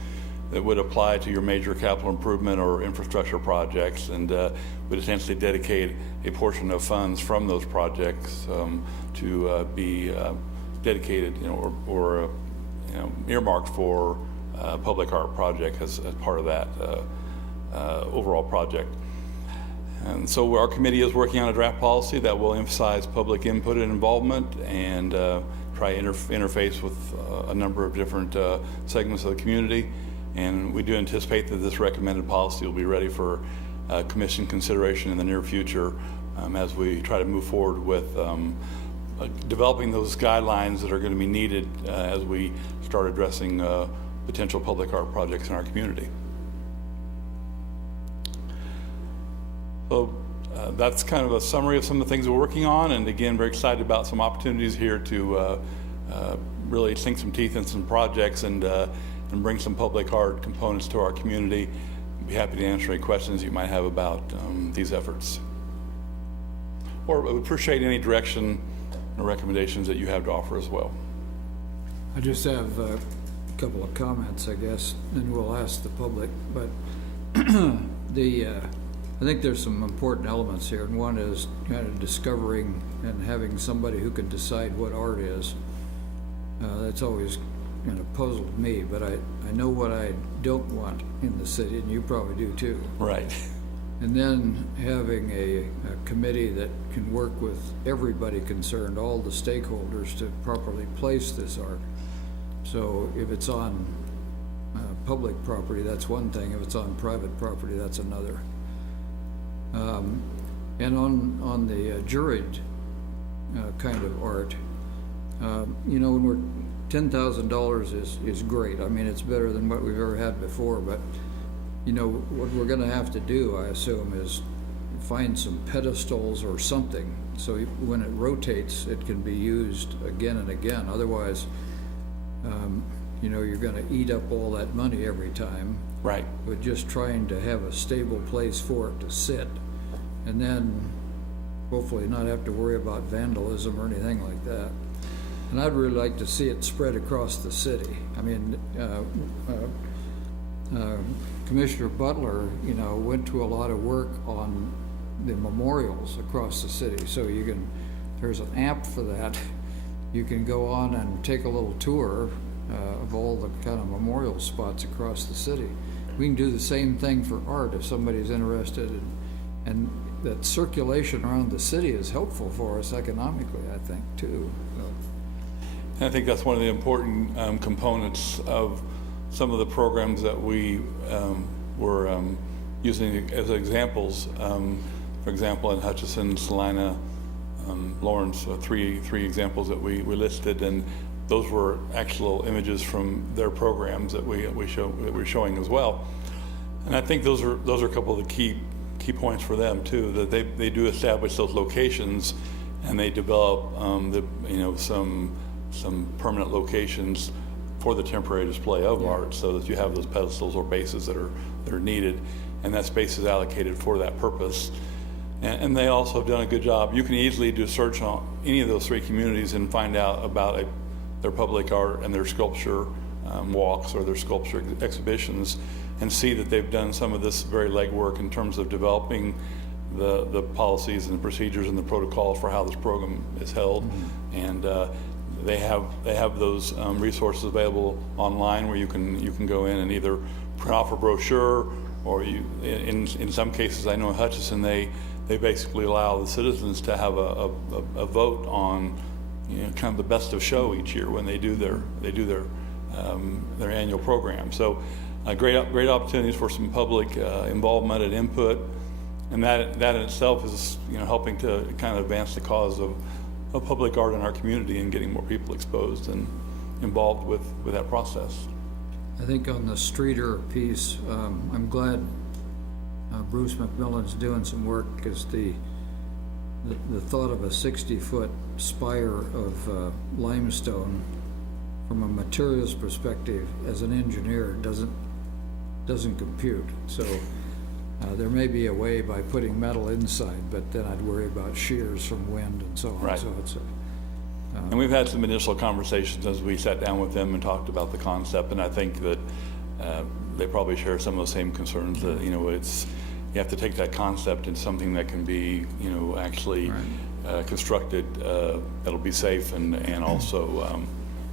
that would apply to your major capital improvement or infrastructure projects, and would essentially dedicate a portion of funds from those projects to be dedicated, or earmarked for public art project as part of that overall project. And so our committee is working on a draft policy that will emphasize public input and involvement, and try interface with a number of different segments of the community. And we do anticipate that this recommended policy will be ready for commission consideration in the near future, as we try to move forward with developing those guidelines that are going to be needed as we start addressing potential public art projects in our community. So that's kind of a summary of some of the things we're working on, and again, very excited about some opportunities here to really sink some teeth in some projects and bring some public art components to our community. I'd be happy to answer any questions you might have about these efforts. Or I would appreciate any direction or recommendations that you have to offer as well. I just have a couple of comments, I guess, and we'll ask the public, but I think there's some important elements here, and one is kind of discovering and having somebody who can decide what art is. That's always kind of puzzled me, but I know what I don't want in the city, and you probably do too. Right. And then having a committee that can work with everybody concerned, all the stakeholders, to properly place this art. So if it's on public property, that's one thing. If it's on private property, that's another. And on the juried kind of art, you know, when we're $10,000 is great. I mean, it's better than what we've ever had before, but you know, what we're gonna have to do, I assume, is find some pedestals or something, so when it rotates, it can be used again and again. Otherwise, you know, you're gonna eat up all that money every time. Right. But just trying to have a stable place for it to sit, and then hopefully not have to worry about vandalism or anything like that. And I'd really like to see it spread across the city. I mean, Commissioner Butler, you know, went to a lot of work on the memorials across the city. So you can, there's an app for that. You can go on and take a little tour of all the kind of memorial spots across the city. We can do the same thing for art if somebody's interested, and that circulation around the city is helpful for us economically, I think, too. So. I think that's one of the important components of some of the programs that we were using as examples. For example, in Hutchinson, Salina, Lawrence, three examples that we listed, and those were actual images from their programs that we're showing as well. And I think those are a couple of the key points for them too, that they do establish those locations, and they develop some permanent locations for the temporary display of art, so that you have those pedestals or bases that are needed, and that space is allocated for that purpose. And they also have done a good job. You can easily do a search on any of those three communities and find out about their public art and their sculpture walks or their sculpture exhibitions, and see that they've done some of this very legwork in terms of developing the policies and the procedures and the protocols for how this program is held. Mm-hmm. And they have those resources available online where you can go in and either print off a brochure, or in some cases, I know in Hutchinson, they basically allow the citizens to have a vote on, you know, kind of the best of show each year when they do their annual program. So great opportunities for some public involvement and input, and that in itself is, you know, helping to kind of advance the cause of public art in our community and getting more people exposed and involved with that process. I think on the streeter piece, I'm glad Bruce McMillan's doing some work, because the thought of a 60-foot spire of limestone from a materials perspective as an engineer doesn't compute. So there may be a way by putting metal inside, but then I'd worry about shears from wind and so on. Right. So it's and we've had some initial conversations as we sat down with them and talked about the concept, and I think that they probably share some of the same concerns. That, you know, you have to take that concept into something that can be, you know, actually constructed that'll be safe and also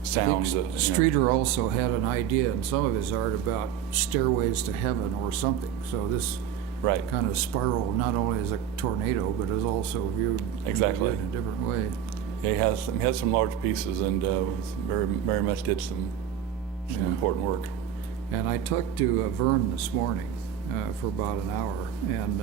sound. Streeter also had an idea in some of his art about stairways to heaven or something. So this kind of spiral not only is a tornado, but is also viewed in a different way. Yeah, he has some large pieces, and very much did some important work. And I talked to Vern this morning for about an hour, and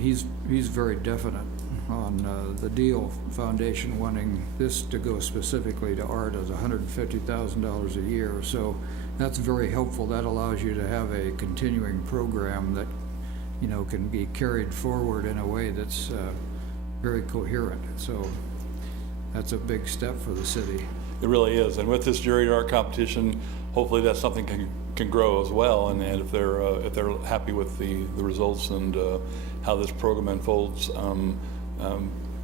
he's very definite on the Deal Foundation wanting this to go specifically to art as $150,000 a year. So that's very helpful. That allows you to have a continuing program that, you know, can be carried forward in a way that's very coherent. So that's a big step for the city. It really is. And with this juried art competition, hopefully that's something can grow as well. And if they're happy with the results and how this program unfolds,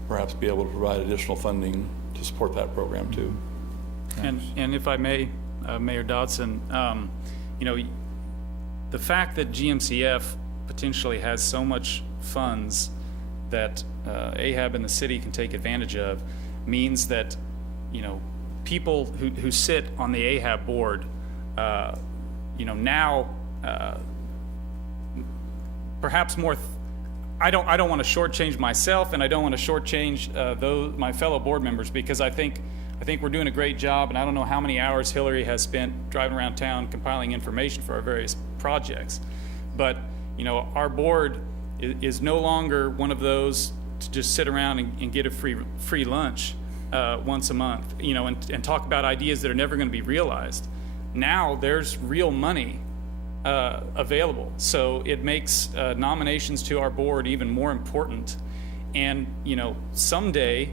perhaps be able to provide additional funding to support that program too. And if I may, Mayor Dodson, you know, the fact that GMCF potentially has so much funds that AHAB and the city can take advantage of means that, you know, people who sit on the AHAB board, you know, now perhaps more. I don't want to shortchange myself, and I don't want to shortchange my fellow board members, because I think I think we're doing a great job, and I don't know how many hours Hillary has spent driving around town compiling information for our various projects. But, you know, our board is no longer one of those to just sit around and get a free lunch once a month, you know, and talk about ideas that are never going to be realized. Now there's real money available, so it makes nominations to our board even more important. And, you know, someday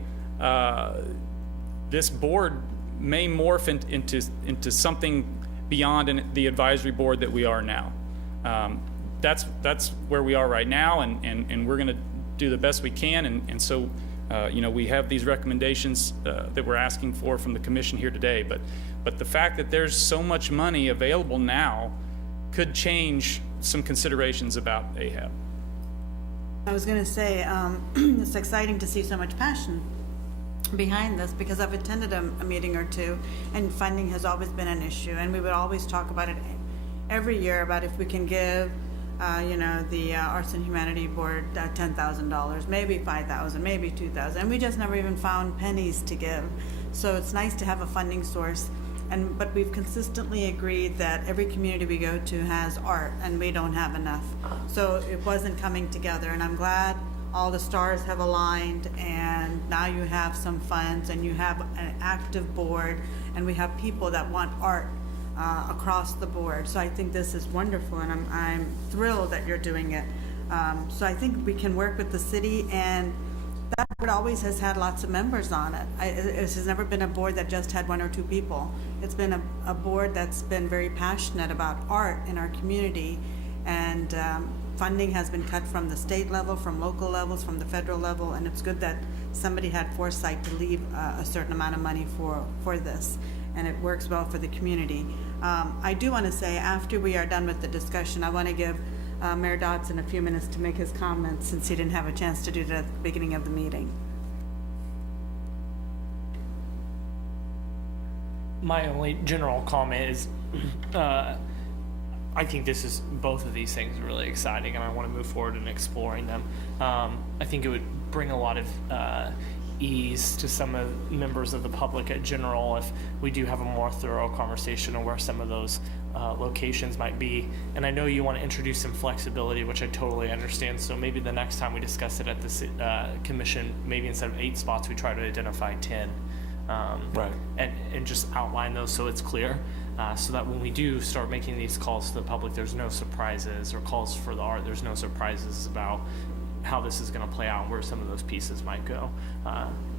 this board may morph into something beyond the advisory board that we are now. That's where we are right now, and we're going to do the best we can. And so, you know, we have these recommendations that we're asking for from the commission here today. But the fact that there's so much money available now could change some considerations about AHAB. I was going to say, it's exciting to see so much passion behind this, because I've attended a meeting or two, and funding has always been an issue, and we would always talk about it every year about if we can give, you know, the Arts and Humanities Board $10,000, maybe $5,000, maybe $2,000, and we just never even found pennies to give. So it's nice to have a funding source. But we've consistently agreed that every community we go to has art, and we don't have enough. So it wasn't coming together, and I'm glad all the stars have aligned, and now you have some funds, and you have an active board, and we have people that want art across the board. So I think this is wonderful, and I'm thrilled that you're doing it. So I think we can work with the city, and that board always has had lots of members on it. It has never been a board that just had one or two people. It's been a board that's been very passionate about art in our community, and funding has been cut from the state level, from local levels, from the federal level, and it's good that somebody had foresight to leave a certain amount of money for this, and it works well for the community. I do want to say, after we are done with the discussion, I want to give Mayor Dodson a few minutes to make his comments, since he didn't have a chance to do it at the beginning of the meeting. My only general comment is, I think both of these things are really exciting, and I want to move forward in exploring them. I think it would bring a lot of ease to some of members of the public in general if we do have a more thorough conversation on where some of those locations might be. And I know you want to introduce some flexibility, which I totally understand. So maybe the next time we discuss it at the commission, maybe instead of 8 spots, we try to identify 10. Right. And just outline those so it's clear, so that when we do start making these calls to the public, there's no surprises, or calls for the art, there's no surprises about how this is going to play out and where some of those pieces might go.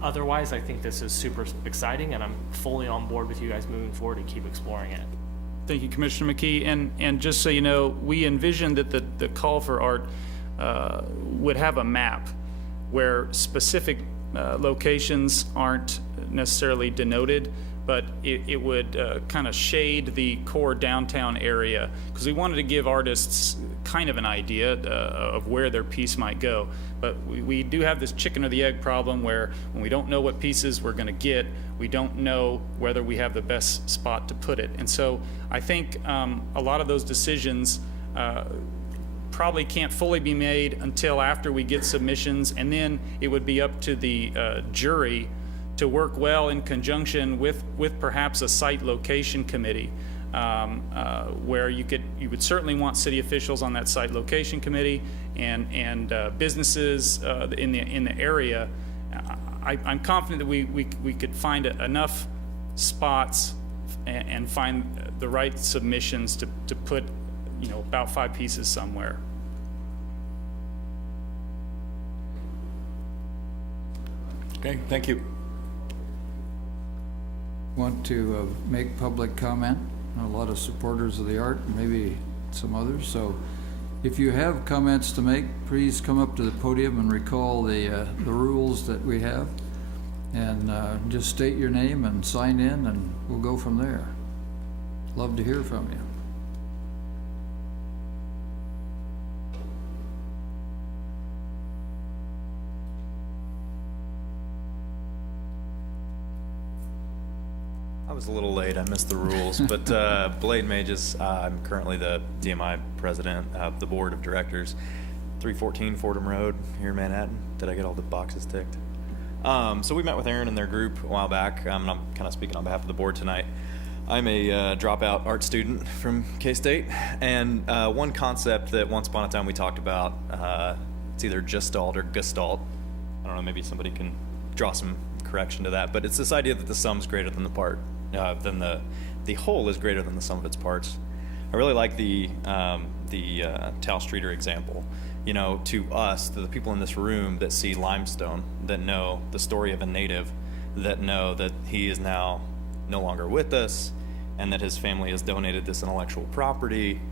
Otherwise, I think this is super exciting, and I'm fully on board with you guys moving forward and keep exploring it. Thank you, Commissioner McKee. And just so you know, we envisioned that the call for art would have a map where specific locations aren't necessarily denoted, but it would kind of shade the core downtown area, because we wanted to give artists kind of an idea of where their piece might go. But we do have this chicken or the egg problem, where when we don't know what pieces we're going to get, we don't know whether we have the best spot to put it. And so I think a lot of those decisions probably can't fully be made until after we get submissions, and then it would be up to the jury to work well in conjunction with perhaps a site location committee, where you would certainly want city officials on that site location committee, and businesses in the area. I'm confident that we could find enough spots and find the right submissions to put, you know, about 5 pieces somewhere. Okay, thank you. Want to make public comment? A lot of supporters of the art, maybe some others. So if you have comments to make, please come up to the podium and recall the rules that we have. And just state your name and sign in, and we'll go from there. Love to hear from you. I was a little late. I missed the rules, but Blade Mages, I'm currently the DMI president of the board of directors, 314 Fordham Road here in Manhattan. Did I get all the boxes ticked? So we met with Aaron and their group a while back, and I'm kind of speaking on behalf of the board tonight. I'm a dropout art student from K-State, and one concept that once upon a time we talked about, it's either Gestalt or Gestalt. I don't know, maybe somebody can draw some correction to that, but it's this idea that the sum's greater than the part, than the whole is greater than the sum of its parts. I really like the Tal Streeter example. You know, to us, to the people in this room that see limestone, that know the story of a native, that know that he is now no longer with us, and that his family has donated this intellectual property.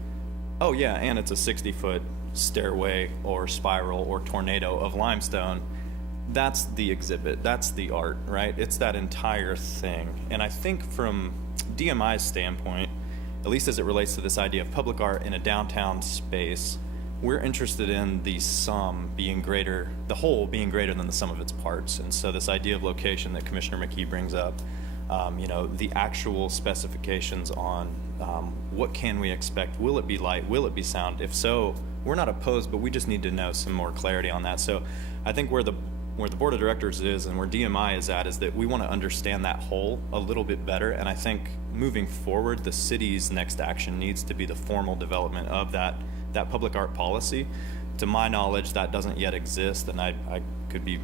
Oh yeah, and it's a 60-foot stairway or spiral or tornado of limestone. That's the exhibit, that's the art, right? It's that entire thing. And I think from DMI's standpoint, at least as it relates to this idea of public art in a downtown space, we're interested in the sum being greater, the whole being greater than the sum of its parts. And so this idea of location that Commissioner McKee brings up, you know, the actual specifications on what can we expect? Will it be light? Will it be sound? If so, we're not opposed, but we just need to know some more clarity on that. So I think where the board of directors is and where DMI is at is that we want to understand that whole a little bit better. And I think moving forward, the city's next action needs to be the formal development of that public art policy. To my knowledge, that doesn't yet exist, and I could be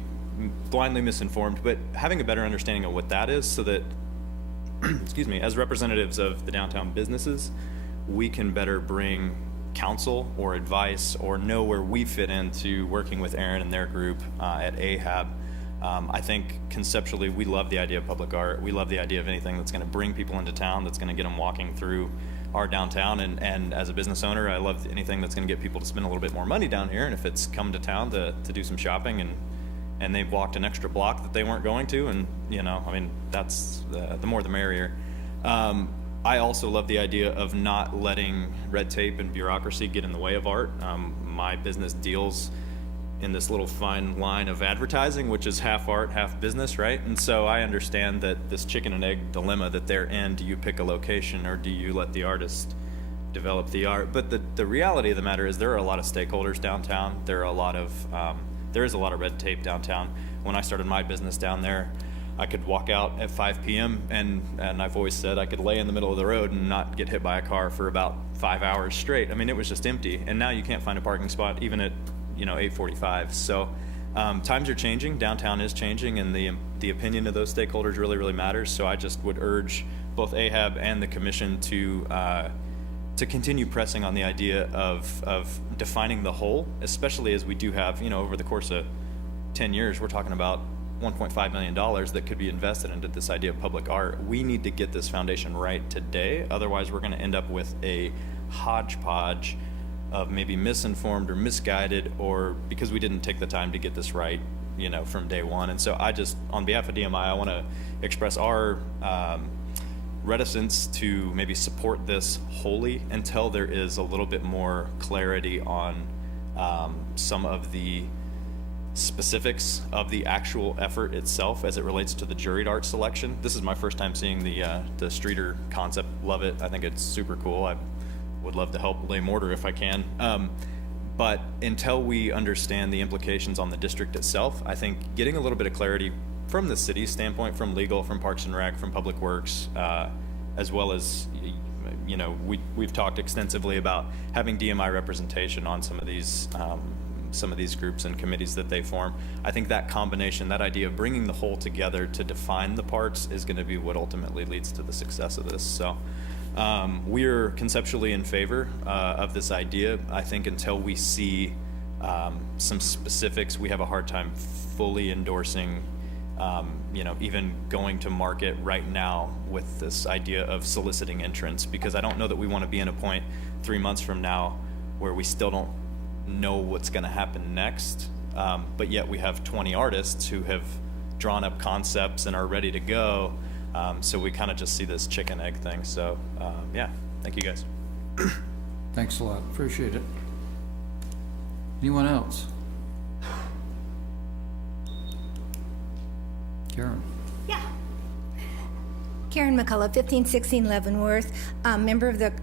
blindly misinformed, but having a better understanding of what that is so that, excuse me, as representatives of the downtown businesses, we can better bring counsel or advice or know where we fit into working with Aaron and their group at AHAB. I think conceptually we love the idea of public art. We love the idea of anything that's going to bring people into town, that's going to get them walking through our downtown, and as a business owner, I love anything that's going to get people to spend a little bit more money down here. And if it's come to town to do some shopping and they've walked an extra block that they weren't going to, and you know, I mean, that's the more the merrier. I also love the idea of not letting red tape and bureaucracy get in the way of art. My business deals in this little fine line of advertising, which is half art, half business, right? And so I understand that this chicken and egg dilemma that they're in, do you pick a location or do you let the artist develop the art? But the reality of the matter is there are a lot of stakeholders downtown. There is a lot of red tape downtown. When I started my business down there, I could walk out at 5 p.m. and I've always said I could lay in the middle of the road and not get hit by a car for about 5 hours straight. I mean, it was just empty. And now you can't find a parking spot even at 8:45. So times are changing, downtown is changing, and the opinion of those stakeholders really, really matters. So I just would urge both AHAB and the commission to continue pressing on the idea of defining the whole, especially as we do have, over the course of 10 years, we're talking about $1.5 million that could be invested into this idea of public art. We need to get this foundation right today. Otherwise, we're going to end up with a hodgepodge of maybe misinformed or misguided, or because we didn't take the time to get this right, from day one. And so I just, on behalf of DMI, I want to express our reticence to maybe support this wholly until there is a little bit more clarity on some of the specifics of the actual effort itself as it relates to the juried art selection. This is my first time seeing the Streeter concept. Love it. I think it's super cool. I would love to help lay mortar if I can. But until we understand the implications on the district itself, I think getting a little bit of clarity from the city's standpoint, from legal, from Parks and Rec, from Public Works, as well as, we've talked extensively about having DMI representation on some of these groups and committees that they form. I think that combination, that idea of bringing the whole together to define the parts is going to be what ultimately leads to the success of this. So we're conceptually in favor of this idea. I think until we see some specifics, we have a hard time fully endorsing, even going to market right now with this idea of soliciting entrants, because I don't know that we want to be in a point 3 months from now where we still don't know what's going to happen next, but yet we have 20 artists who have drawn up concepts and are ready to go. So we kind of just see this chicken egg thing. So yeah, thank you guys. Thanks a lot, appreciate it. Anyone else? Karen? Yeah. Karen McCullough, 1516 Leavenworth, member of the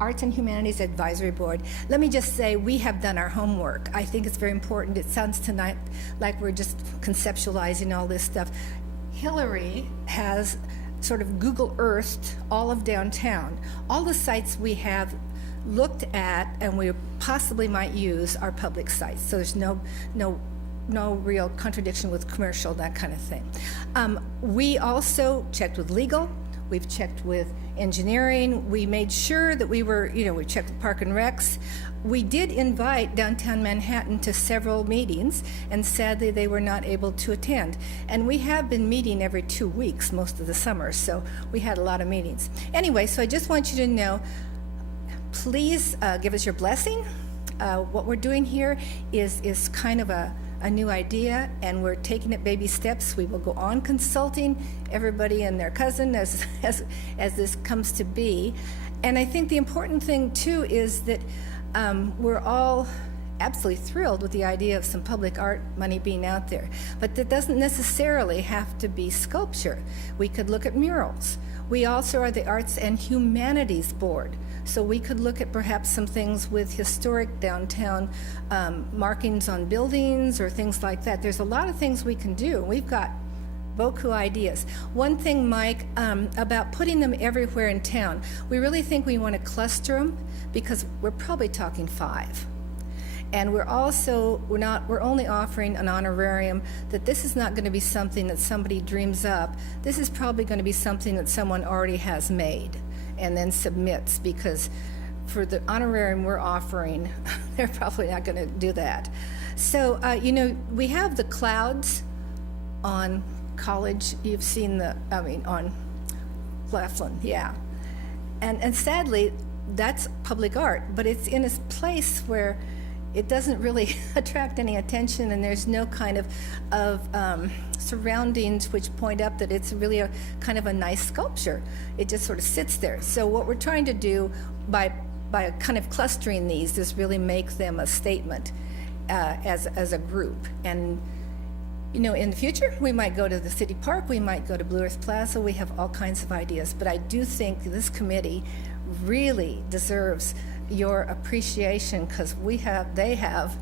Arts and Humanities Advisory Board, let me just say we have done our homework. I think it's very important. It sounds tonight like we're just conceptualizing all this stuff. Hillary has sort of Google Earthed all of downtown. All the sites we have looked at and we possibly might use are public sites. So there's no real contradiction with commercial, that kind of thing. We also checked with legal. We've checked with engineering. We made sure that we checked with Park and Recs. We did invite downtown Manhattan to several meetings, and sadly they were not able to attend. And we have been meeting every 2 weeks most of the summer, so we had a lot of meetings. Anyway, so I just want you to know, please give us your blessing. What we're doing here is kind of a new idea, and we're taking it baby steps. We will go on consulting everybody and their cousin as this comes to be. And I think the important thing too is that we're all absolutely thrilled with the idea of some public art money being out there, but that doesn't necessarily have to be sculpture. We could look at murals. We also are the Arts and Humanities Board, so we could look at perhaps some things with historic downtown markings on buildings or things like that. There's a lot of things we can do. We've got beaucoup ideas. One thing, Mike, about putting them everywhere in town, we really think we want to cluster them because we're probably talking 5. And we're only offering an honorarium, that this is not going to be something that somebody dreams up. This is probably going to be something that someone already has made and then submits, because for the honorarium we're offering, they're probably not going to do that. So, we have the clouds on College. You've seen on Laughlin, yeah. And sadly, that's public art, but it's in a place where it doesn't really attract any attention, and there's no kind of surroundings which point up that it's really a kind of a nice sculpture. It just sort of sits there. So what we're trying to do by kind of clustering these is really make them a statement as a group. And in the future, we might go to the city park, we might go to Blue Earth Plaza, we have all kinds of ideas, but I do think this committee really deserves your appreciation, because they have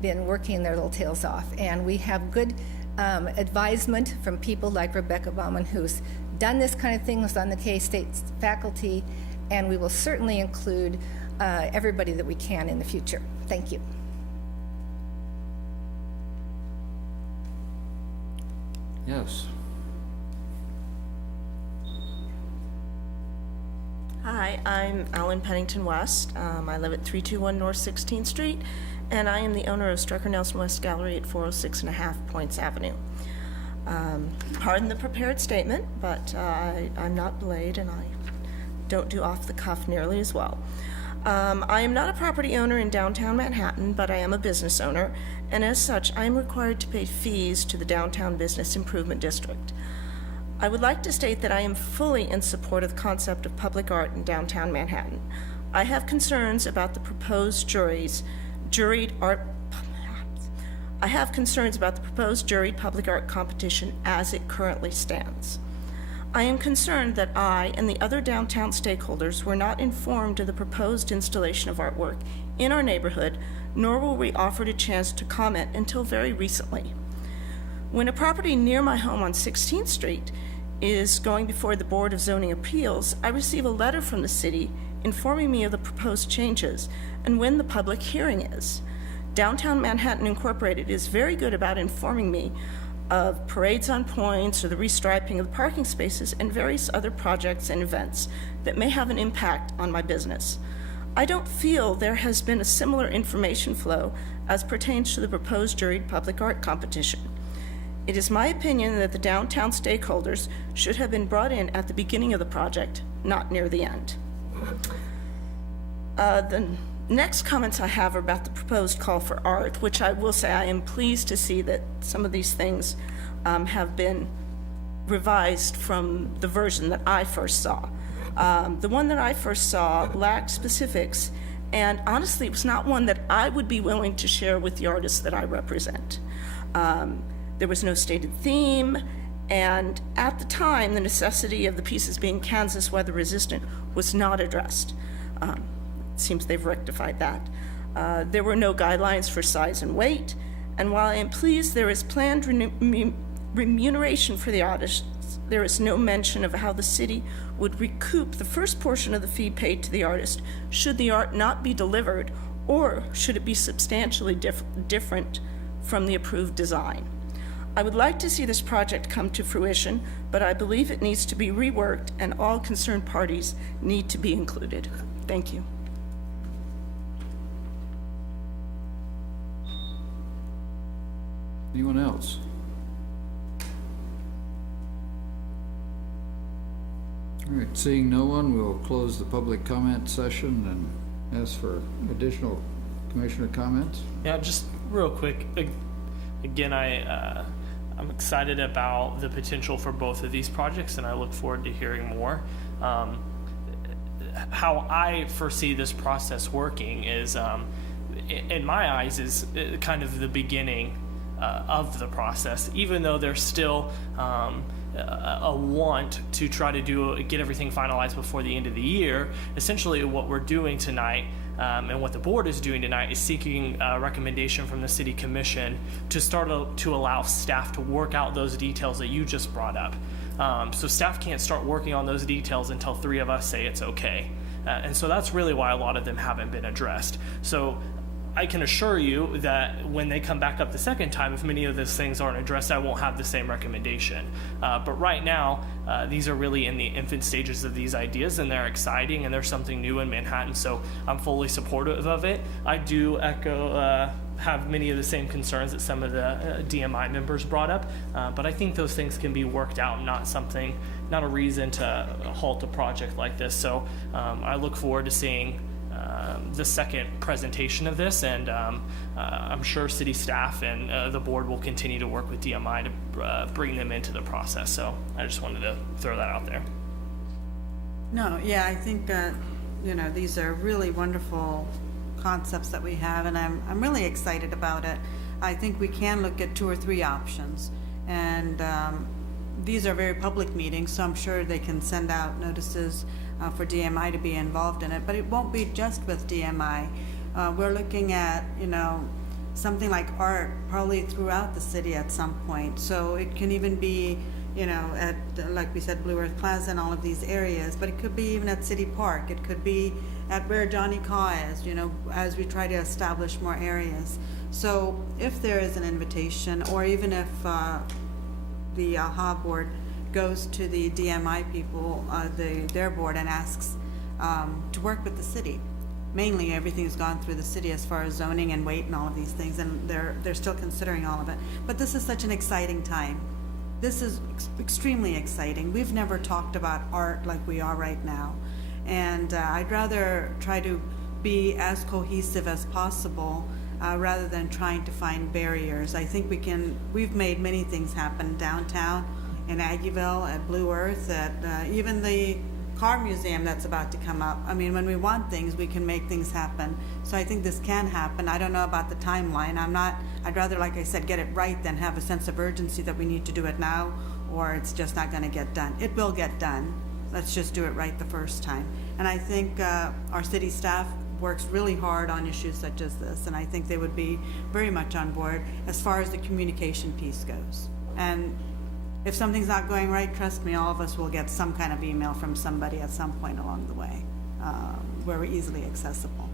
been working their little tails off, and we have good advisement from people like Rebecca Bauman, who's done this kind of thing, who's on the K-State faculty, and we will certainly include everybody that we can in the future. Thank you. Yes. Hi, I'm Ellen Pennington West. I live at 321 North 16th Street, and I am the owner of Strecker Nelson West Gallery at 406.5 Points Avenue. Pardon the prepared statement, but I'm not Blade, and I don't do off the cuff nearly as well. I am not a property owner in downtown Manhattan, but I am a business owner, and as such, I am required to pay fees to the Downtown Business Improvement District. I would like to state that I am fully in support of the concept of public art in downtown Manhattan. I have concerns about the proposed juried public art competition as it currently stands. I am concerned that I and the other downtown stakeholders were not informed of the proposed installation of artwork in our neighborhood, nor were we offered a chance to comment until very recently. When a property near my home on 16th Street is going before the Board of Zoning Appeals, I receive a letter from the city informing me of the proposed changes and when the public hearing is. Downtown Manhattan Incorporated is very good about informing me of parades on points or the restriping of the parking spaces and various other projects and events that may have an impact on my business. I don't feel there has been a similar information flow as pertains to the proposed juried public art competition. It is my opinion that the downtown stakeholders should have been brought in at the beginning of the project, not near the end. The next comments I have are about the proposed call for art, which I will say I am pleased to see that some of these things have been revised from the version that I first saw. The one that I first saw lacked specifics, and honestly, it was not one that I would be willing to share with the artists that I represent. There was no stated theme, and at the time, the necessity of the pieces being Kansas weather resistant was not addressed. Seems they've rectified that. There were no guidelines for size and weight, and while I am pleased there is planned remuneration for the artists, there is no mention of how the city would recoup the first portion of the fee paid to the artist should the art not be delivered, or should it be substantially different from the approved design. I would like to see this project come to fruition, but I believe it needs to be reworked and all concerned parties need to be included. Thank you. Anyone else? All right, seeing no one, we'll close the public comment session and ask for additional commissioner comments. Yeah, just real quick. Again, I'm excited about the potential for both of these projects, and I look forward to hearing more. How I foresee this process working is, in my eyes, is kind of the beginning of the process, even though there's still a want to try to get everything finalized before the end of the year. Essentially what we're doing tonight, and what the board is doing tonight, is seeking a recommendation from the city commission to start to allow staff to work out those details that you just brought up. So staff can't start working on those details until 3 of us say it's okay. And so that's really why a lot of them haven't been addressed. So I can assure you that when they come back up the second time, if many of those things aren't addressed, I won't have the same recommendation. But right now, these are really in the infant stages of these ideas, and they're exciting, and there's something new in Manhattan, so I'm fully supportive of it. I do have many of the same concerns that some of the DMI members brought up, but I think those things can be worked out, not a reason to halt a project like this. So I look forward to seeing the second presentation of this, and I'm sure city staff and the board will continue to work with DMI to bring them into the process. So I just wanted to throw that out there. No, yeah, I think that, these are really wonderful concepts that we have, and I'm really excited about it. I think we can look at 2 or 3 options, and these are very public meetings, so I'm sure they can send out notices for DMI to be involved in it, but it won't be just with DMI. We're looking at, something like art probably throughout the city at some point. So it can even be, at, like we said, Blue Earth Plaza and all of these areas, but it could be even at City Park. It could be at where Johnny Caw is, as we try to establish more areas. So if there is an invitation, or even if the AHA board goes to the DMI people, their board, and asks to work with the city. Mainly everything's gone through the city as far as zoning and weight and all of these things, and they're still considering all of it. But this is such an exciting time. This is extremely exciting. We've never talked about art like we are right now. And I'd rather try to be as cohesive as possible rather than trying to find barriers. I think we've made many things happen downtown, in Aggieville, at Blue Earth, at even the car museum that's about to come up. I mean, when we want things, we can make things happen. So I think this can happen. I don't know about the timeline. I'd rather, like I said, get it right than have a sense of urgency that we need to do it now, or it's just not gonna get done. It will get done. Let's just do it right the first time. And I think our city staff works really hard on issues such as this, and I think they would be very much on board as far as the communication piece goes. And if something's not going right, trust me, all of us will get some kind of email from somebody at some point along the way where we're easily accessible.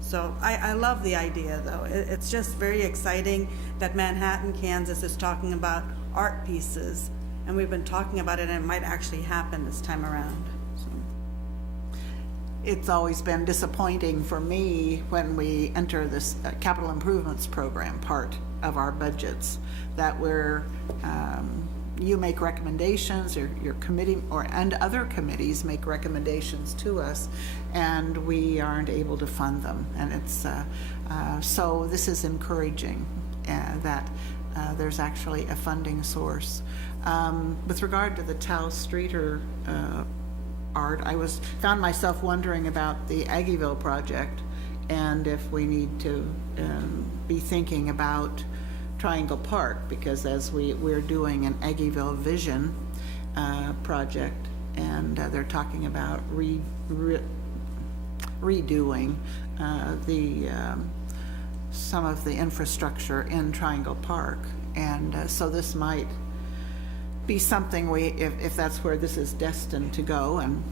So I love the idea, though. It's just very exciting that Manhattan, Kansas is talking about art pieces, and we've been talking about it, and it might actually happen this time around. So. It's always been disappointing for me when we enter this capital improvements program part of our budgets, that you make recommendations, your committee and other committees make recommendations to us, and we aren't able to fund them. And it's so this is encouraging that there's actually a funding source. With regard to the Tao Streeter art, I found myself wondering about the Aggieville project, and if we need to be thinking about Triangle Park, because as we're doing an Aggieville Vision redoing some of the infrastructure in Triangle Park. And so this might be something if that's where this is destined to go, and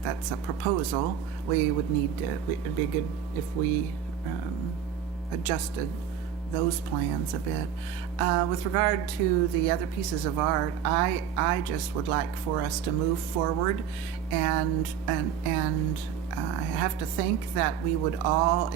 that's a proposal, we would need to, it'd be good if we adjusted those plans a bit. With regard to the other pieces of art, I just would like for us to move forward, and I have to think that we would all,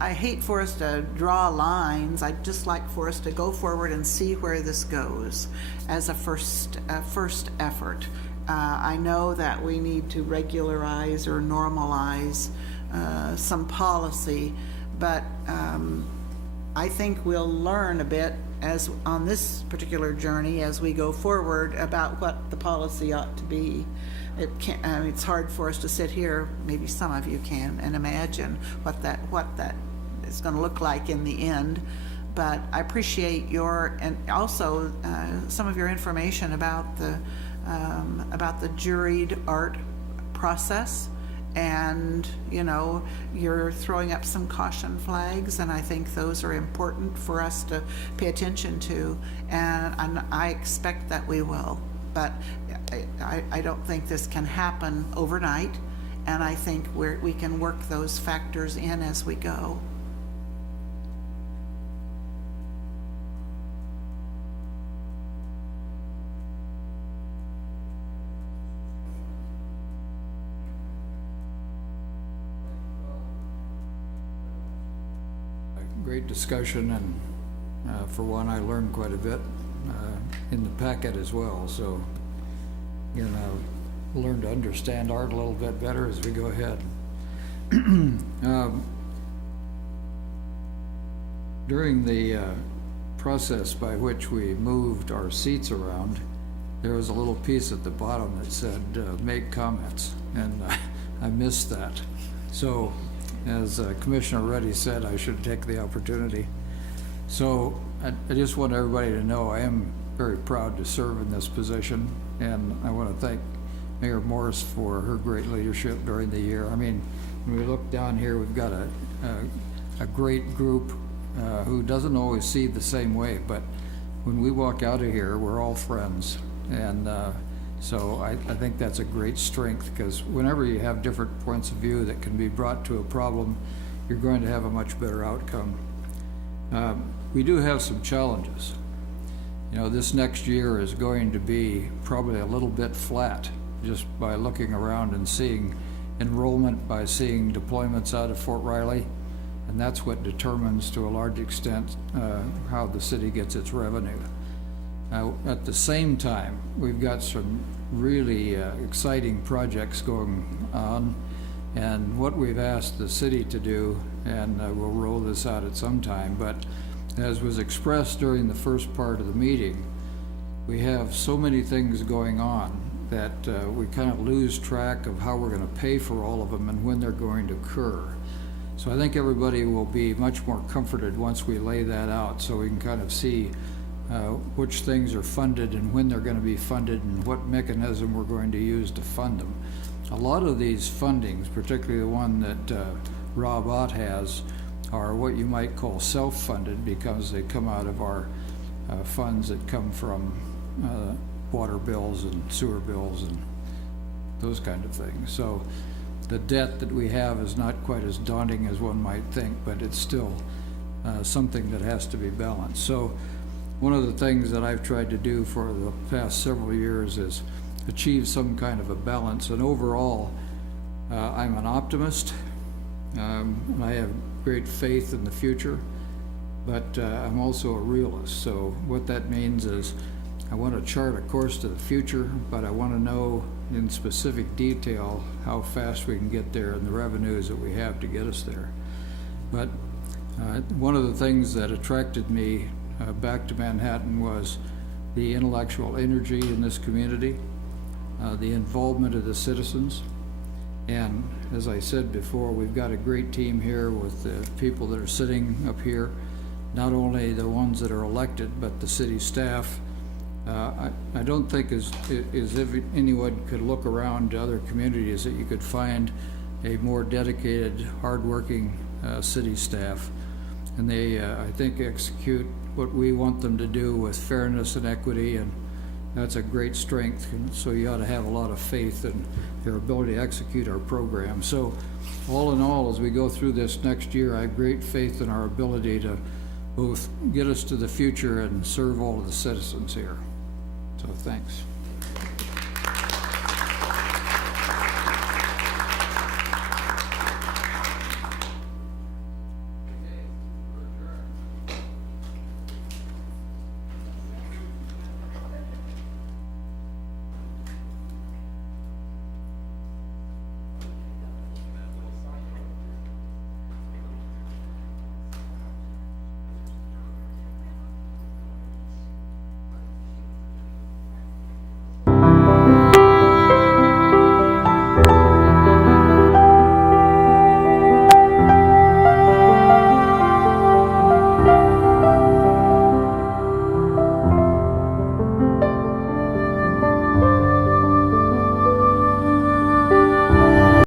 I hate for us to draw lines. I'd just like for us to go forward and see where this goes as a first effort. I know that we need to regularize or normalize some policy, but I think we'll learn a bit as on this particular journey as we go forward about what the policy ought to be. It's hard for us to sit here, maybe some of you can, and imagine what that is going to look like in the end. But I appreciate and also some of your information about the juried art process. And you're throwing up some caution flags, and I think those are important for us to pay attention to, and I expect that we will. But I don't think this can happen overnight, and I think we can work those factors in as we go. Great discussion, and for one, I learned quite a bit in the packet as well. So, I'll learn to understand art a little bit better as we go ahead. During the process by which we moved our seats around, there was a little piece at the bottom that said make comments, and I missed that. So, as Commissioner Reddy said, I should take the opportunity. So I just want everybody to know I am very proud to serve in this position, and I want to thank Mayor Morse for her great leadership during the year. I mean, when we look down here, we've got a great group who doesn't always see the same way, but when we walk out of here, we're all friends. And so I think that's a great strength, because whenever you have different points of view that can be brought to a problem, you're going to have a much better outcome. We do have some challenges. This next year is going to be probably a little bit flat, just by looking around and seeing enrollment, by seeing deployments out of Fort Riley, and that's what determines to a large extent how the city gets its revenue. Now, at the same time, we've got some really exciting projects going on, and what we've asked the city to do, and we'll roll this out at some time, but as was expressed during the first part of the meeting, we have so many things going on that we kind of lose track of how we're going to pay for all of them and when they're going to occur. So I think everybody will be much more comforted once we lay that out, so we can kind of see which things are funded and when they're going to be funded and what mechanism we're going to use to fund them. A lot of these fundings, particularly the one that Rob Ott has, are what you might call self-funded, because they come out of our funds that come from water bills and sewer bills and those kind of things. So the debt that we have is not quite as daunting as one might think, but it's still something that has to be balanced. So one of the things that I've tried to do for the past several years is achieve some kind of a balance. And overall, I'm an optimist, and I have great faith in the future, but I'm also a realist. So what that means is I want to chart a course to the future, but I want to know in specific detail how fast we can get there and the revenues that we have to get us there. But one of the things that attracted me back to Manhattan was the intellectual energy in this community, the involvement of the citizens. And as I said before, we've got a great team here with the people that are sitting up here, not only the ones that are elected, but the city staff. I don't think as if anyone could look around to other communities that you could find a more dedicated, hardworking city staff. And they, I think, execute what we want them to do with fairness and equity, and that's a great strength. And so you ought to have a lot of faith in their ability to execute our program. So all in all, as we go through this next year, I have great faith in our ability to both get us to the future and serve all of the citizens here. So thanks.